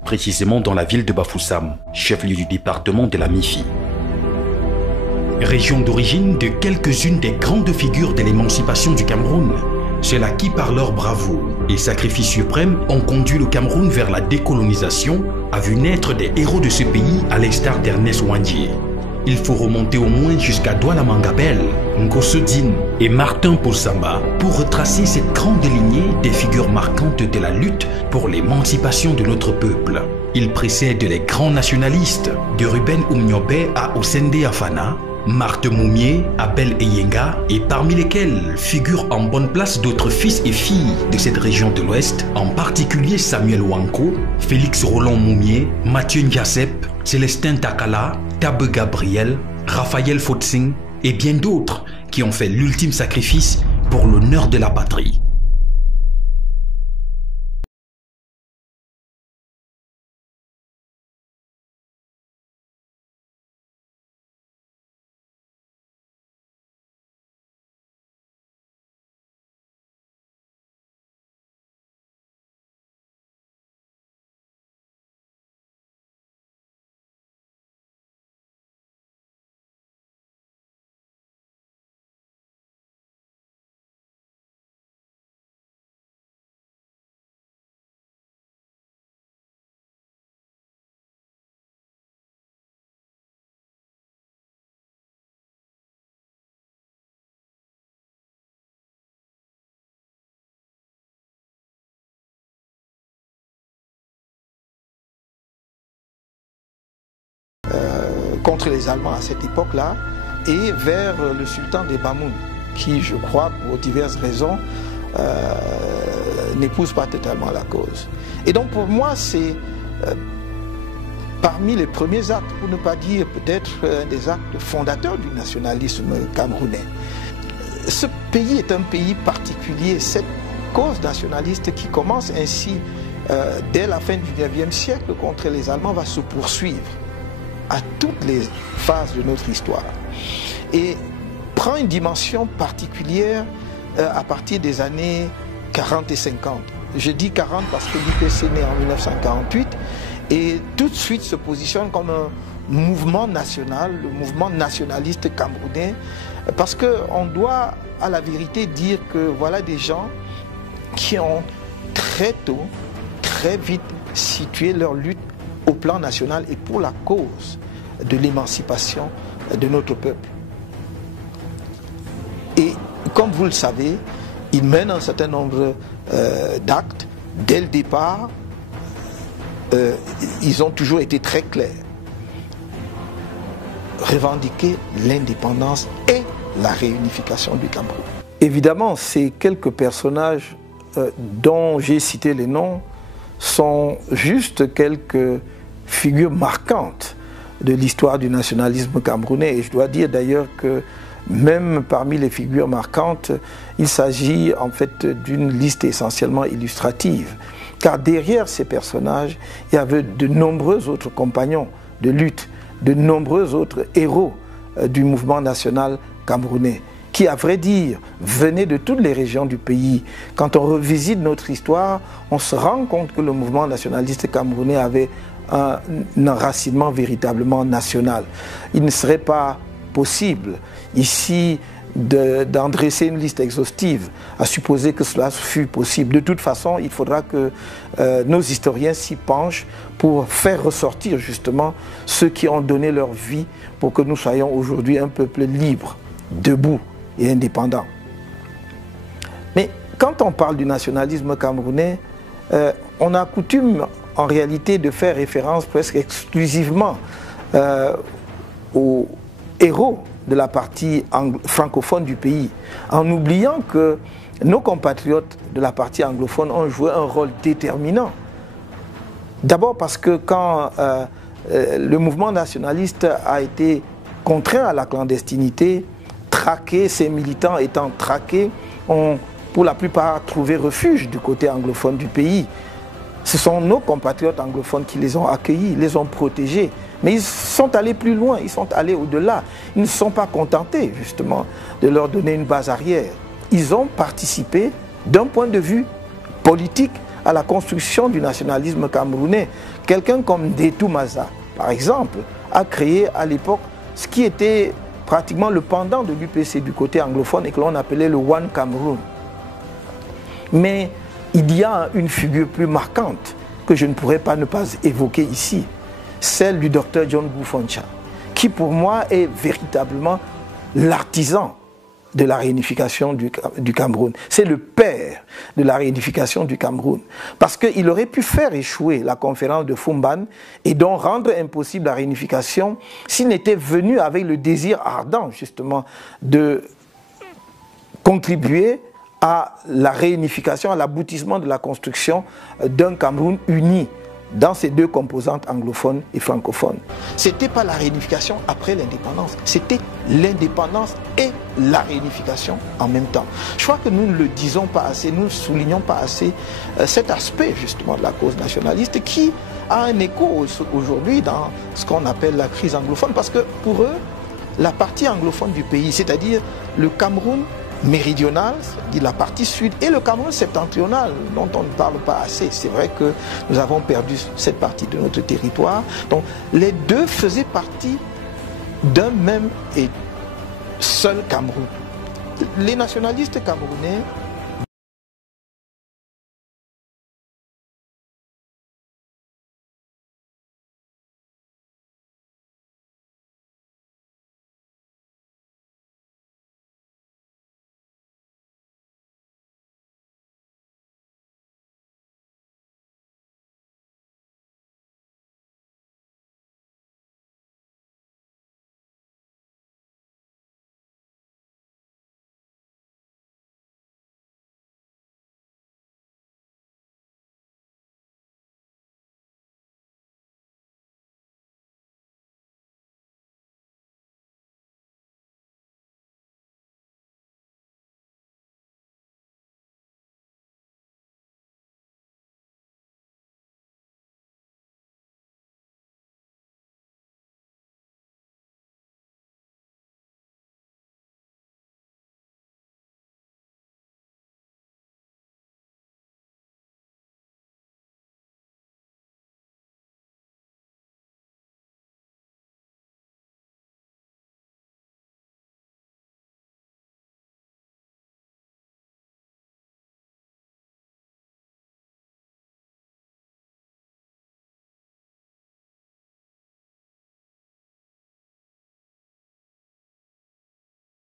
précisément dans la ville de Bafoussam, chef-lieu du département de la Mifi. Région d'origine de quelques-unes des grandes figures de l'émancipation du Cameroun, ceux-là qui par leur bravoure et sacrifice suprême ont conduit le Cameroun vers la décolonisation, a vu naître des héros de ce pays à l'instar d'Ernest Ouandié. Il faut remonter au moins jusqu'à Douala Mangabel, Nkosso Dine et Martin Poussamba pour retracer cette grande lignée des figures marquantes de la lutte pour l'émancipation de notre peuple. Il précède les grands nationalistes, de Ruben Oumniobé à Osende Afana, Marthe Moumié, Abel Eyenga, et parmi lesquels figurent en bonne place d'autres fils et filles de cette région de l'Ouest, en particulier Samuel Wanko, Félix Roland Moumié, Mathieu Ndiasep, Célestin Takala, Tabe Gabriel, Raphaël Fotsing et bien d'autres qui ont fait l'ultime sacrifice pour l'honneur de la patrie. Contre les Allemands à cette époque-là et vers le sultan des Bamoun qui, je crois, pour diverses raisons, n'épouse pas totalement la cause. Et donc pour moi, c'est parmi les premiers actes, pour ne pas dire peut-être un des actes fondateurs du nationalisme camerounais. Ce pays est un pays particulier. Cette cause nationaliste qui commence ainsi dès la fin du 19e siècle contre les Allemands va se poursuivre à toutes les phases de notre histoire et prend une dimension particulière à partir des années 40 et 50. Je dis 40 parce que l'UPC est né en 1948 et tout de suite se positionne comme un mouvement national, le mouvement nationaliste camerounais, parce qu'on doit à la vérité dire que voilà des gens qui ont très tôt, très vite situé leur lutte au plan national et pour la cause de l'émancipation de notre peuple. Et comme vous le savez, ils mènent un certain nombre d'actes. Dès le départ, ils ont toujours été très clairs. Revendiquer l'indépendance et la réunification du Cameroun. Évidemment, ces quelques personnages dont j'ai cité les noms sont juste quelques figures marquantes de l'histoire du nationalisme camerounais. Et je dois dire d'ailleurs que même parmi les figures marquantes, il s'agit en fait d'une liste essentiellement illustrative. Car derrière ces personnages, il y avait de nombreux autres compagnons de lutte, de nombreux autres héros du mouvement national camerounais, qui, à vrai dire, venaient de toutes les régions du pays. Quand on revisite notre histoire, on se rend compte que le mouvement nationaliste camerounais avait un enracinement véritablement national. Il ne serait pas possible ici d'en dresser une liste exhaustive, à supposer que cela fût possible. De toute façon, il faudra que nos historiens s'y penchent pour faire ressortir justement ceux qui ont donné leur vie pour que nous soyons aujourd'hui un peuple libre, debout et indépendant. Mais quand on parle du nationalisme camerounais, on a coutume en réalité de faire référence presque exclusivement aux héros de la partie francophone du pays, en oubliant que nos compatriotes de la partie anglophone ont joué un rôle déterminant. D'abord parce que quand le mouvement nationaliste a été contraint à la clandestinité, traqué, ses militants étant traqués, ont pour la plupart trouvé refuge du côté anglophone du pays. Ce sont nos compatriotes anglophones qui les ont accueillis, les ont protégés. Mais ils sont allés plus loin, ils sont allés au-delà. Ils ne sont pas contentés, justement, de leur donner une base arrière. Ils ont participé, d'un point de vue politique, à la construction du nationalisme camerounais. Quelqu'un comme Ndetou Maza, par exemple, a créé à l'époque ce qui était pratiquement le pendant de l'UPC du côté anglophone et que l'on appelait le One Cameroon. Mais il y a une figure plus marquante que je ne pourrais pas ne pas évoquer ici, celle du docteur John Boufoncha, qui pour moi est véritablement l'artisan de la réunification du Cameroun. C'est le père de la réunification du Cameroun. Parce qu'il aurait pu faire échouer la conférence de Fumban et donc rendre impossible la réunification s'il n'était venu avec le désir ardent justement de contribuer à la réunification, à l'aboutissement de la construction d'un Cameroun uni dans ces deux composantes anglophones et francophones. Ce n'était pas la réunification après l'indépendance, c'était l'indépendance et la réunification en même temps. Je crois que nous ne le disons pas assez, nous ne soulignons pas assez cet aspect justement de la cause nationaliste qui a un écho aujourd'hui dans ce qu'on appelle la crise anglophone, parce que pour eux, la partie anglophone du pays, c'est-à-dire le Cameroun méridional, c'est-à-dire la partie sud, et le Cameroun septentrional, dont on ne parle pas assez. C'est vrai que nous avons perdu cette partie de notre territoire. Donc les deux faisaient partie d'un même et seul Cameroun. Les nationalistes camerounais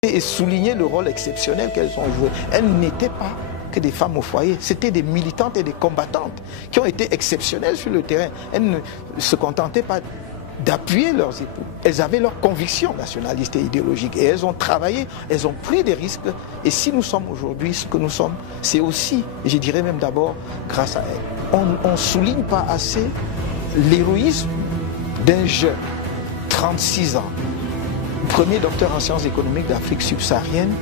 Et souligner le rôle exceptionnel qu'elles ont joué. Elles n'étaient pas que des femmes au foyer, c'était des militantes et des combattantes qui ont été exceptionnelles sur le terrain. Elles ne se contentaient pas d'appuyer leurs époux. Elles avaient leurs convictions nationalistes et idéologiques et elles ont travaillé, elles ont pris des risques. Et si nous sommes aujourd'hui ce que nous sommes, c'est aussi, je dirais même d'abord, grâce à elles. On ne souligne pas assez l'héroïsme d'un jeune, 36 ans, premier docteur en sciences économiques d'Afrique subsaharienne.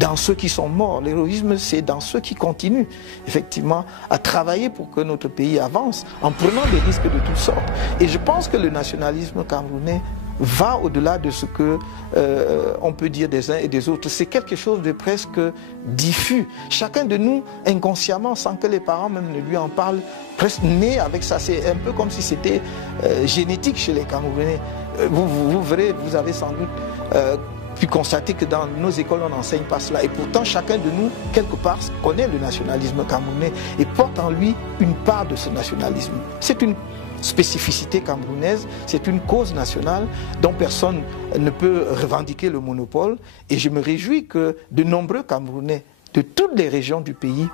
Dans ceux qui sont morts, l'héroïsme c'est dans ceux qui continuent effectivement à travailler pour que notre pays avance en prenant des risques de toutes sortes. Et je pense que le nationalisme camerounais va au-delà de ce que on peut dire des uns et des autres. C'est quelque chose de presque diffus. Chacun de nous, inconsciemment, sans que les parents même ne lui en parlent, presque né avec ça. C'est un peu comme si c'était génétique chez les Camerounais. Vous verrez, vous avez sans doute pu constater que dans nos écoles, on n'enseigne pas cela. Et pourtant, chacun de nous, quelque part, connaît le nationalisme camerounais et porte en lui une part de ce nationalisme. C'est une spécificité camerounaise, c'est une cause nationale dont personne ne peut revendiquer le monopole. Et je me réjouis que de nombreux Camerounais de toutes les régions du pays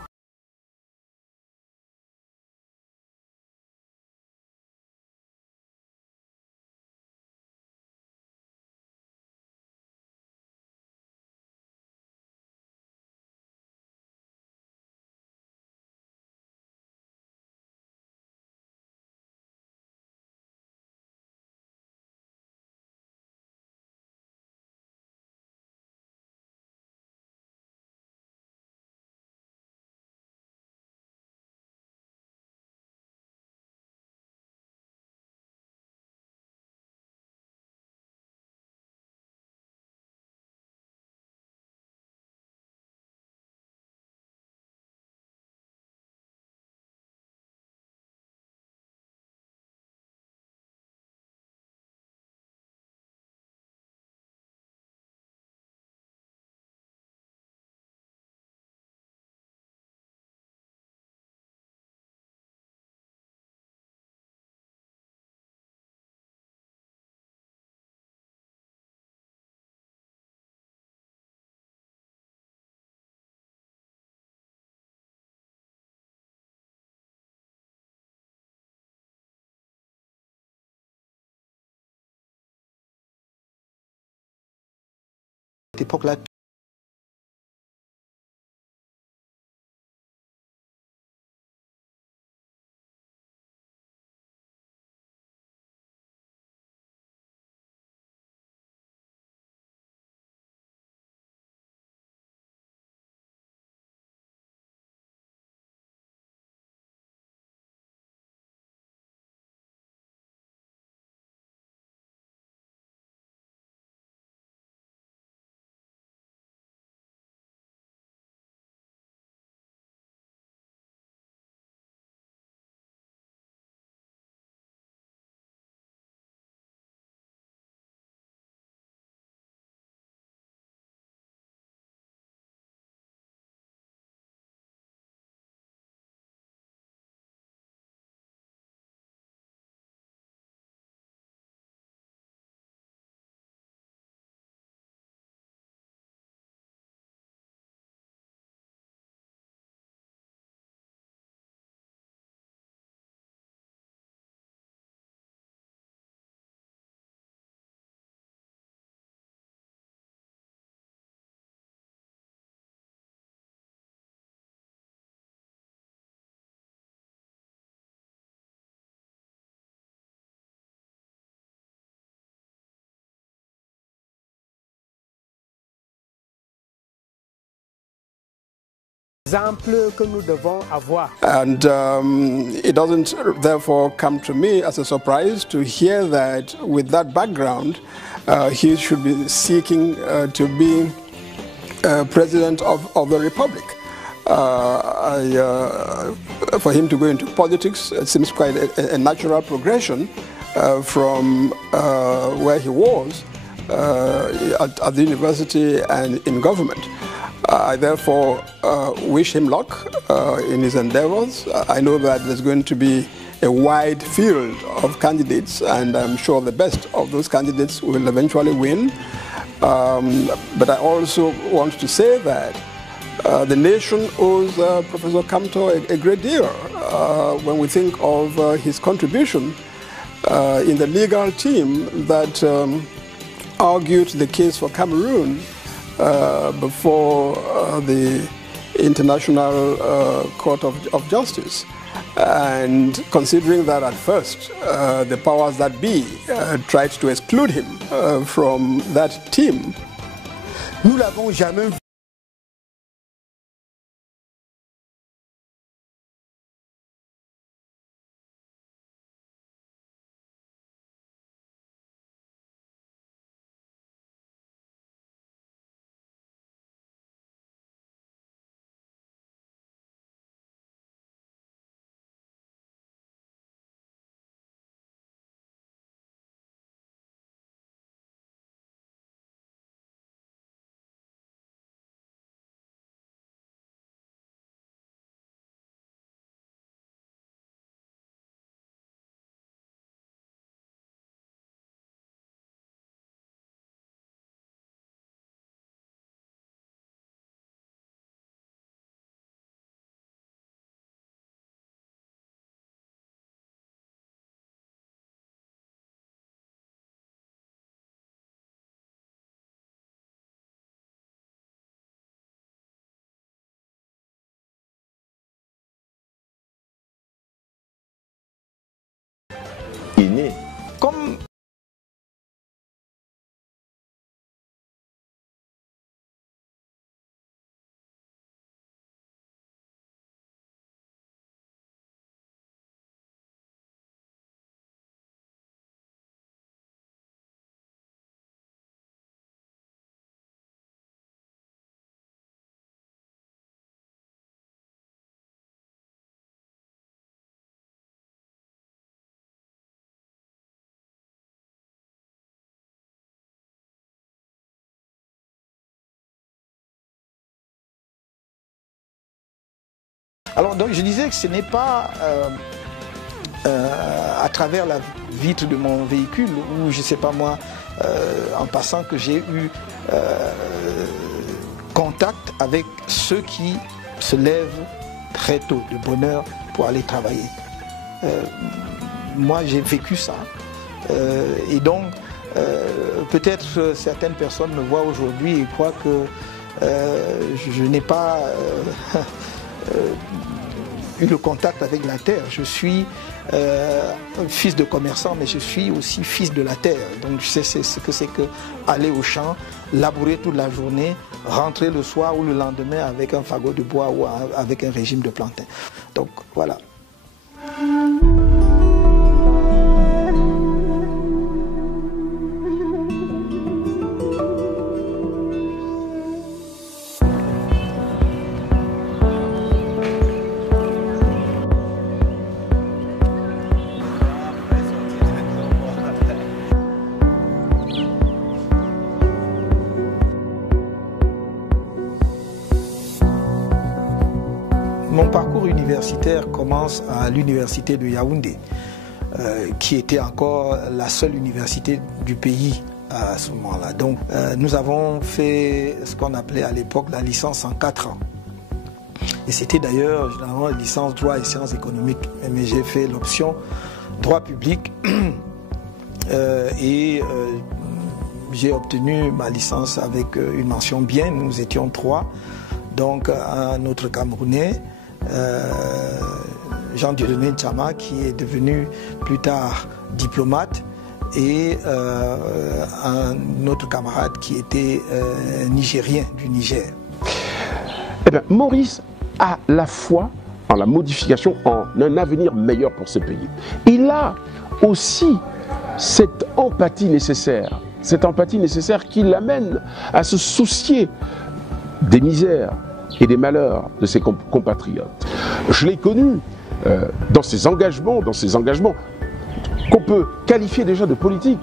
à cette époque-là. Exemple que nous devons avoir. And it doesn't therefore come to me as a surprise to hear that with that background, he should be seeking to be President of the Republic. For him to go into politics, it seems quite a natural progression from where he was at the university and in government. I therefore wish him luck in his endeavors. I know that there's going to be a wide field of candidates, and I'm sure the best of those candidates will eventually win. But I also want to say that the nation owes Professor Kamto a great deal when we think of his contribution in the legal team that argued the case for Cameroon before the International Court of Justice. And considering that at first the powers that be tried to exclude him from that team. Nous l'avons jamais vu. Comme alors donc je disais que ce n'est pas à travers la vitre de mon véhicule ou je sais pas moi en passant que j'ai eu contact avec ceux qui se lèvent très tôt de bonne heure pour aller travailler. Moi j'ai vécu ça et donc peut-être certaines personnes me voient aujourd'hui et croient que je n'ai pas eu le contact avec la terre. Je suis fils de commerçant, mais je suis aussi fils de la terre. Donc je sais ce que c'est que aller au champ, labourer toute la journée, rentrer le soir ou le lendemain avec un fagot de bois ou avec un régime de plantain. Donc voilà. Mon parcours universitaire commence à l'université de Yaoundé, qui était encore la seule université du pays à ce moment-là. Donc nous avons fait ce qu'on appelait à l'époque la licence en 4 ans. Et c'était d'ailleurs généralement une licence droit et sciences économiques. Mais j'ai fait l'option droit public et j'ai obtenu ma licence avec une mention bien. Nous étions 3, donc un autre Camerounais, Jean-Dieudonné Tchama, qui est devenu plus tard diplomate, et un autre camarade qui était nigérien du Niger. Eh bien, Maurice, à la foi en la modification, en un avenir meilleur pour ce pays. Il a aussi cette empathie nécessaire qui l'amène à se soucier des misères et des malheurs de ses compatriotes. Je l'ai connu dans ses engagements qu'on peut qualifier déjà de politique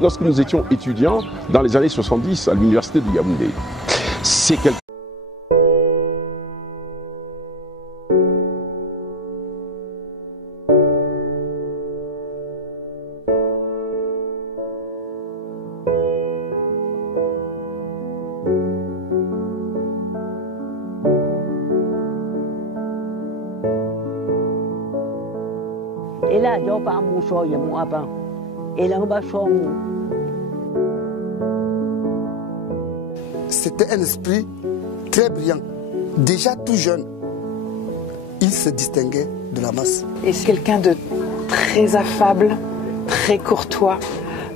lorsque nous étions étudiants dans les années 70 à l'université de Yaoundé. C'est quelque C'était un esprit très brillant. Déjà tout jeune, il se distinguait de la masse. Et c'est quelqu'un de très affable, très courtois.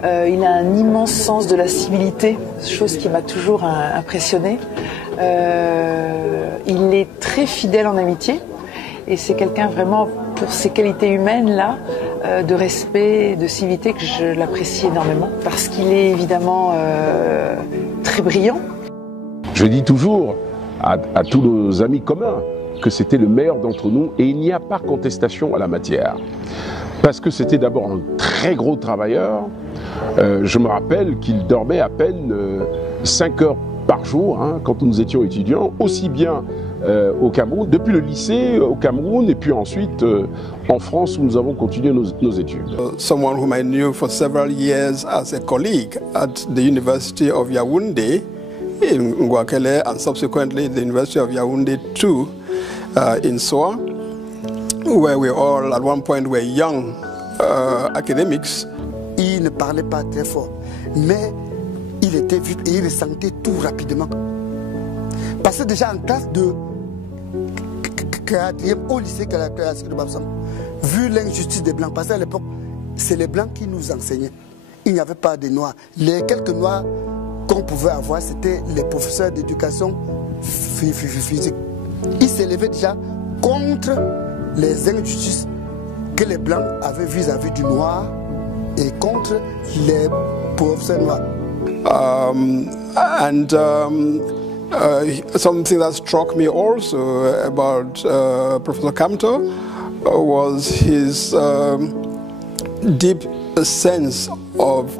Il a un immense sens de la civilité, chose qui m'a toujours impressionné. Il est très fidèle en amitié. Et c'est quelqu'un vraiment, pour ses qualités humaines-là, de respect, de civilité, que je l'apprécie énormément. Parce qu'il est évidemment très brillant. Je dis toujours à tous nos amis communs que c'était le meilleur d'entre nous et il n'y a pas contestation à la matière. Parce que c'était d'abord un très gros travailleur. Je me rappelle qu'il dormait à peine 5 heures par jour quand nous étions étudiants, aussi bien au Cameroun, depuis le lycée au Cameroun et puis ensuite en France où nous avons continué nos études. Someone whom I knew for several years as a colleague at the University of Yaoundé in Ngouakele and subsequently the University of Yaoundé too in Soa, where we all at one point were young academics. Il ne parlait pas très fort, mais il était vite et il ressentait tout rapidement. Parce que déjà en classe de 4e au lycée de Bafoussam, vu l'injustice des Blancs, parce qu'à l'époque, c'est les Blancs qui nous enseignaient. Il n'y avait pas de Noirs. Les quelques Noirs qu'on pouvait avoir, c'était les professeurs d'éducation physique. Ils s'élevaient déjà contre les injustices que les Blancs avaient vis-à-vis du Noir et contre les professeurs noirs. Something that struck me also about Professor Kamto was his deep sense of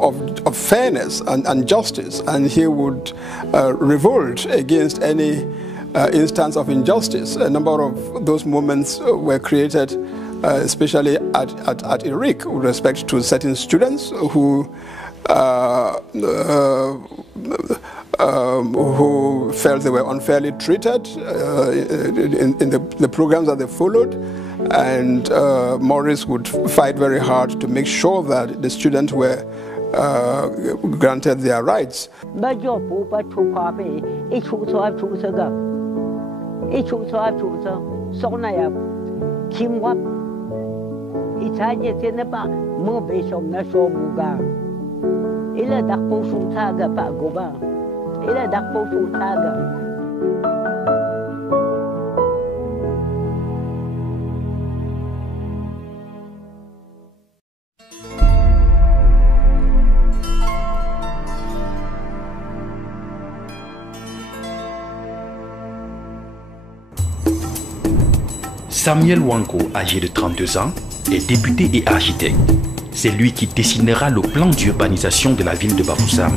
fairness and justice, and he would revolt against any instance of injustice. A number of those moments were created especially at IRIC with respect to certain students who felt they were unfairly treated in the programs that they followed, and Maurice would fight very hard to make sure that the students were granted their rights. Samuel Wanko, âgé de 32 ans, est député et architecte. C'est lui qui dessinera le plan d'urbanisation de la ville de Bafoussam.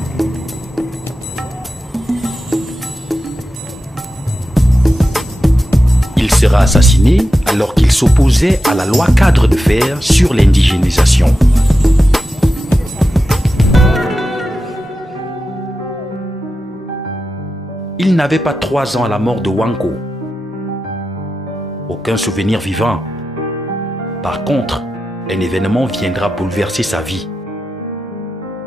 Il sera assassiné alors qu'il s'opposait à la loi cadre de fer sur l'indigénisation. Il n'avait pas 3 ans à la mort de Wanko. Aucun souvenir vivant. Par contre, un événement viendra bouleverser sa vie.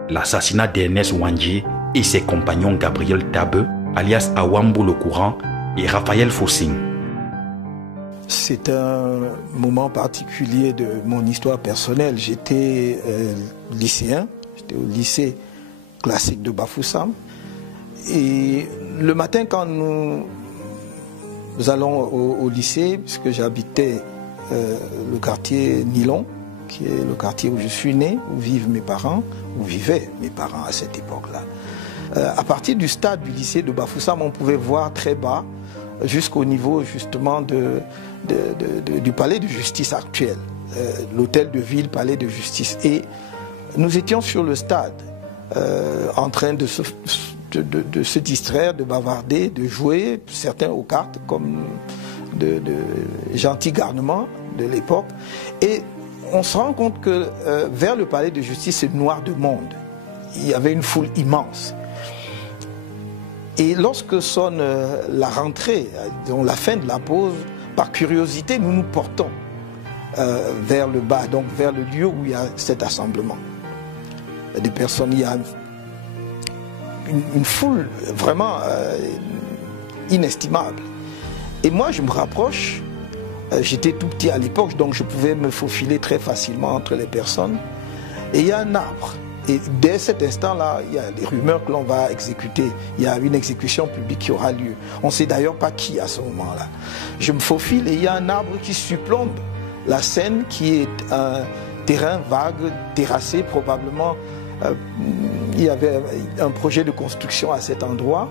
L'assassinat d'Ernest Wandjé et ses compagnons Gabriel Tabe, alias Awambo le Courant, et Raphaël Fossing. C'est un moment particulier de mon histoire personnelle. J'étais lycéen, j'étais au lycée classique de Bafoussam. Et le matin, quand nous Nous allons au lycée, puisque j'habitais le quartier Nilon, qui est le quartier où je suis né, où vivent mes parents, où vivaient mes parents à cette époque-là. À partir du stade du lycée de Bafoussam, on pouvait voir très bas, jusqu'au niveau justement du palais de justice actuel, l'hôtel de ville, palais de justice. Et nous étions sur le stade, en train de se distraire, de bavarder, de jouer, certains aux cartes, comme de gentils garnements de l'époque. Et on se rend compte que vers le palais de justice, c'est noir de monde. Il y avait une foule immense. Et lorsque sonne la rentrée, donc la fin de la pause, par curiosité, nous nous portons vers le bas, donc vers le lieu où il y a cet assemblement. Des personnes, il y a une foule vraiment inestimable. Et moi, je me rapproche. J'étais tout petit à l'époque, donc je pouvais me faufiler très facilement entre les personnes. Et il y a un arbre. Et dès cet instant-là, il y a des rumeurs que l'on va exécuter. Il y a une exécution publique qui aura lieu. On ne sait d'ailleurs pas qui à ce moment-là. Je me faufile et il y a un arbre qui surplombe la scène, qui est un terrain vague, terrassé probablement. Il y avait un projet de construction à cet endroit.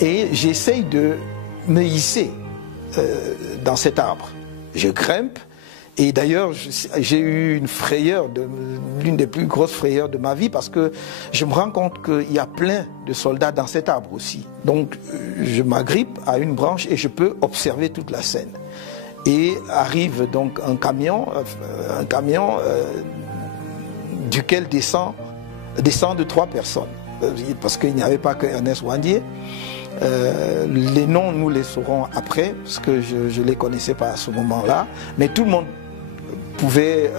Et j'essaye de me hisser dans cet arbre. Je grimpe. Et d'ailleurs, j'ai eu une frayeur, l'une des plus grosses frayeurs de ma vie, parce que je me rends compte qu'il y a plein de soldats dans cet arbre aussi. Donc, je m'agrippe à une branche et je peux observer toute la scène. Et arrive donc un camion duquel descendent 3 personnes, parce qu'il n'y avait pas que Ernest Ouandié. Les noms, nous les saurons après, parce que je ne les connaissais pas à ce moment-là. Mais tout le monde pouvait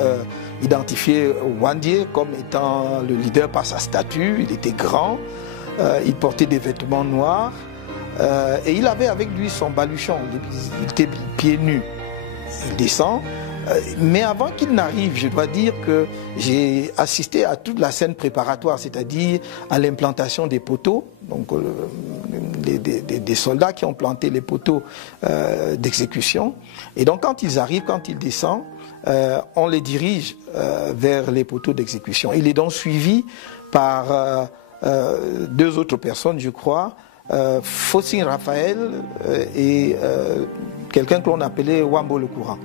identifier Ouandié comme étant le leader par sa statue. Il était grand, il portait des vêtements noirs, et il avait avec lui son baluchon. Il était pieds nus. Il descend. Mais avant qu'il n'arrive, je dois dire que j'ai assisté à toute la scène préparatoire, c'est-à-dire à l'implantation des poteaux, donc des soldats qui ont planté les poteaux d'exécution. Et donc quand ils arrivent, quand ils descendent, on les dirige vers les poteaux d'exécution. Il est donc suivi par 2 autres personnes, je crois, Fossin Raphaël et quelqu'un que l'on appelait Wambo le Courant.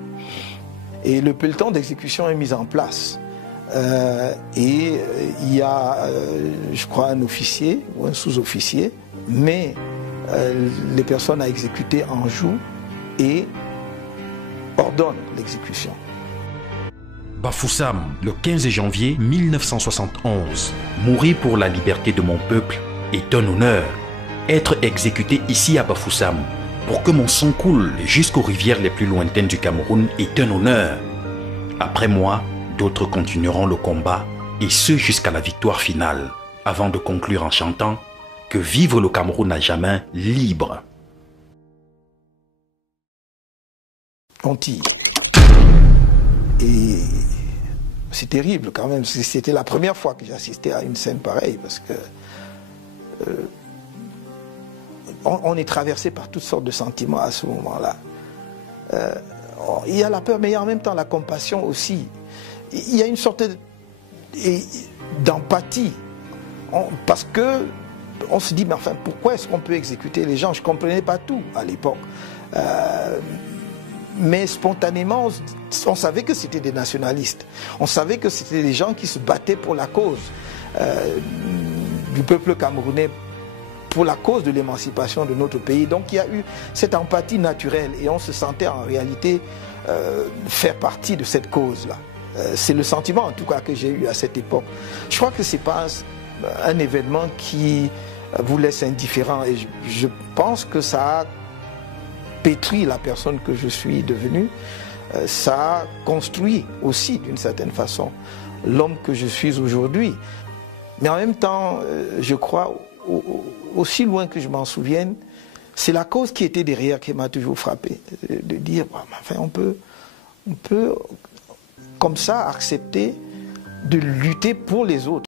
Et le peloton d'exécution est mis en place. Et il y a, je crois, un officier ou un sous-officier, mais les personnes à exécuter en jouent et ordonnent l'exécution. Bafoussam, le 15 janvier 1971. Mourir pour la liberté de mon peuple est un honneur. Être exécuté ici à Bafoussam, pour que mon sang coule jusqu'aux rivières les plus lointaines du Cameroun, est un honneur. Après moi, d'autres continueront le combat, et ce jusqu'à la victoire finale, avant de conclure en chantant « Que vive le Cameroun à jamais libre ». On tire. Et c'est terrible quand même. C'était la première fois que j'assistais à une scène pareille, parce que on est traversé par toutes sortes de sentiments à ce moment-là. Il y a la peur, mais il y a en même temps la compassion aussi. Il y a une sorte d'empathie. Parce que on se dit, mais enfin, pourquoi est-ce qu'on peut exécuter les gens? Je ne comprenais pas tout à l'époque. Mais spontanément, on savait que c'était des nationalistes. On savait que c'était des gens qui se battaient pour la cause du peuple camerounais, pour la cause de l'émancipation de notre pays. Donc il y a eu cette empathie naturelle et on se sentait en réalité faire partie de cette cause-là. C'est le sentiment en tout cas que j'ai eu à cette époque. Je crois que ce n'est pas un événement qui vous laisse indifférent et je pense que ça a pétri la personne que je suis devenu. Ça a construit aussi d'une certaine façon l'homme que je suis aujourd'hui. Mais en même temps, je crois, aussi loin que je m'en souvienne, c'est la cause qui était derrière qui m'a toujours frappé. De dire, enfin, on peut comme ça accepter de lutter pour les autres.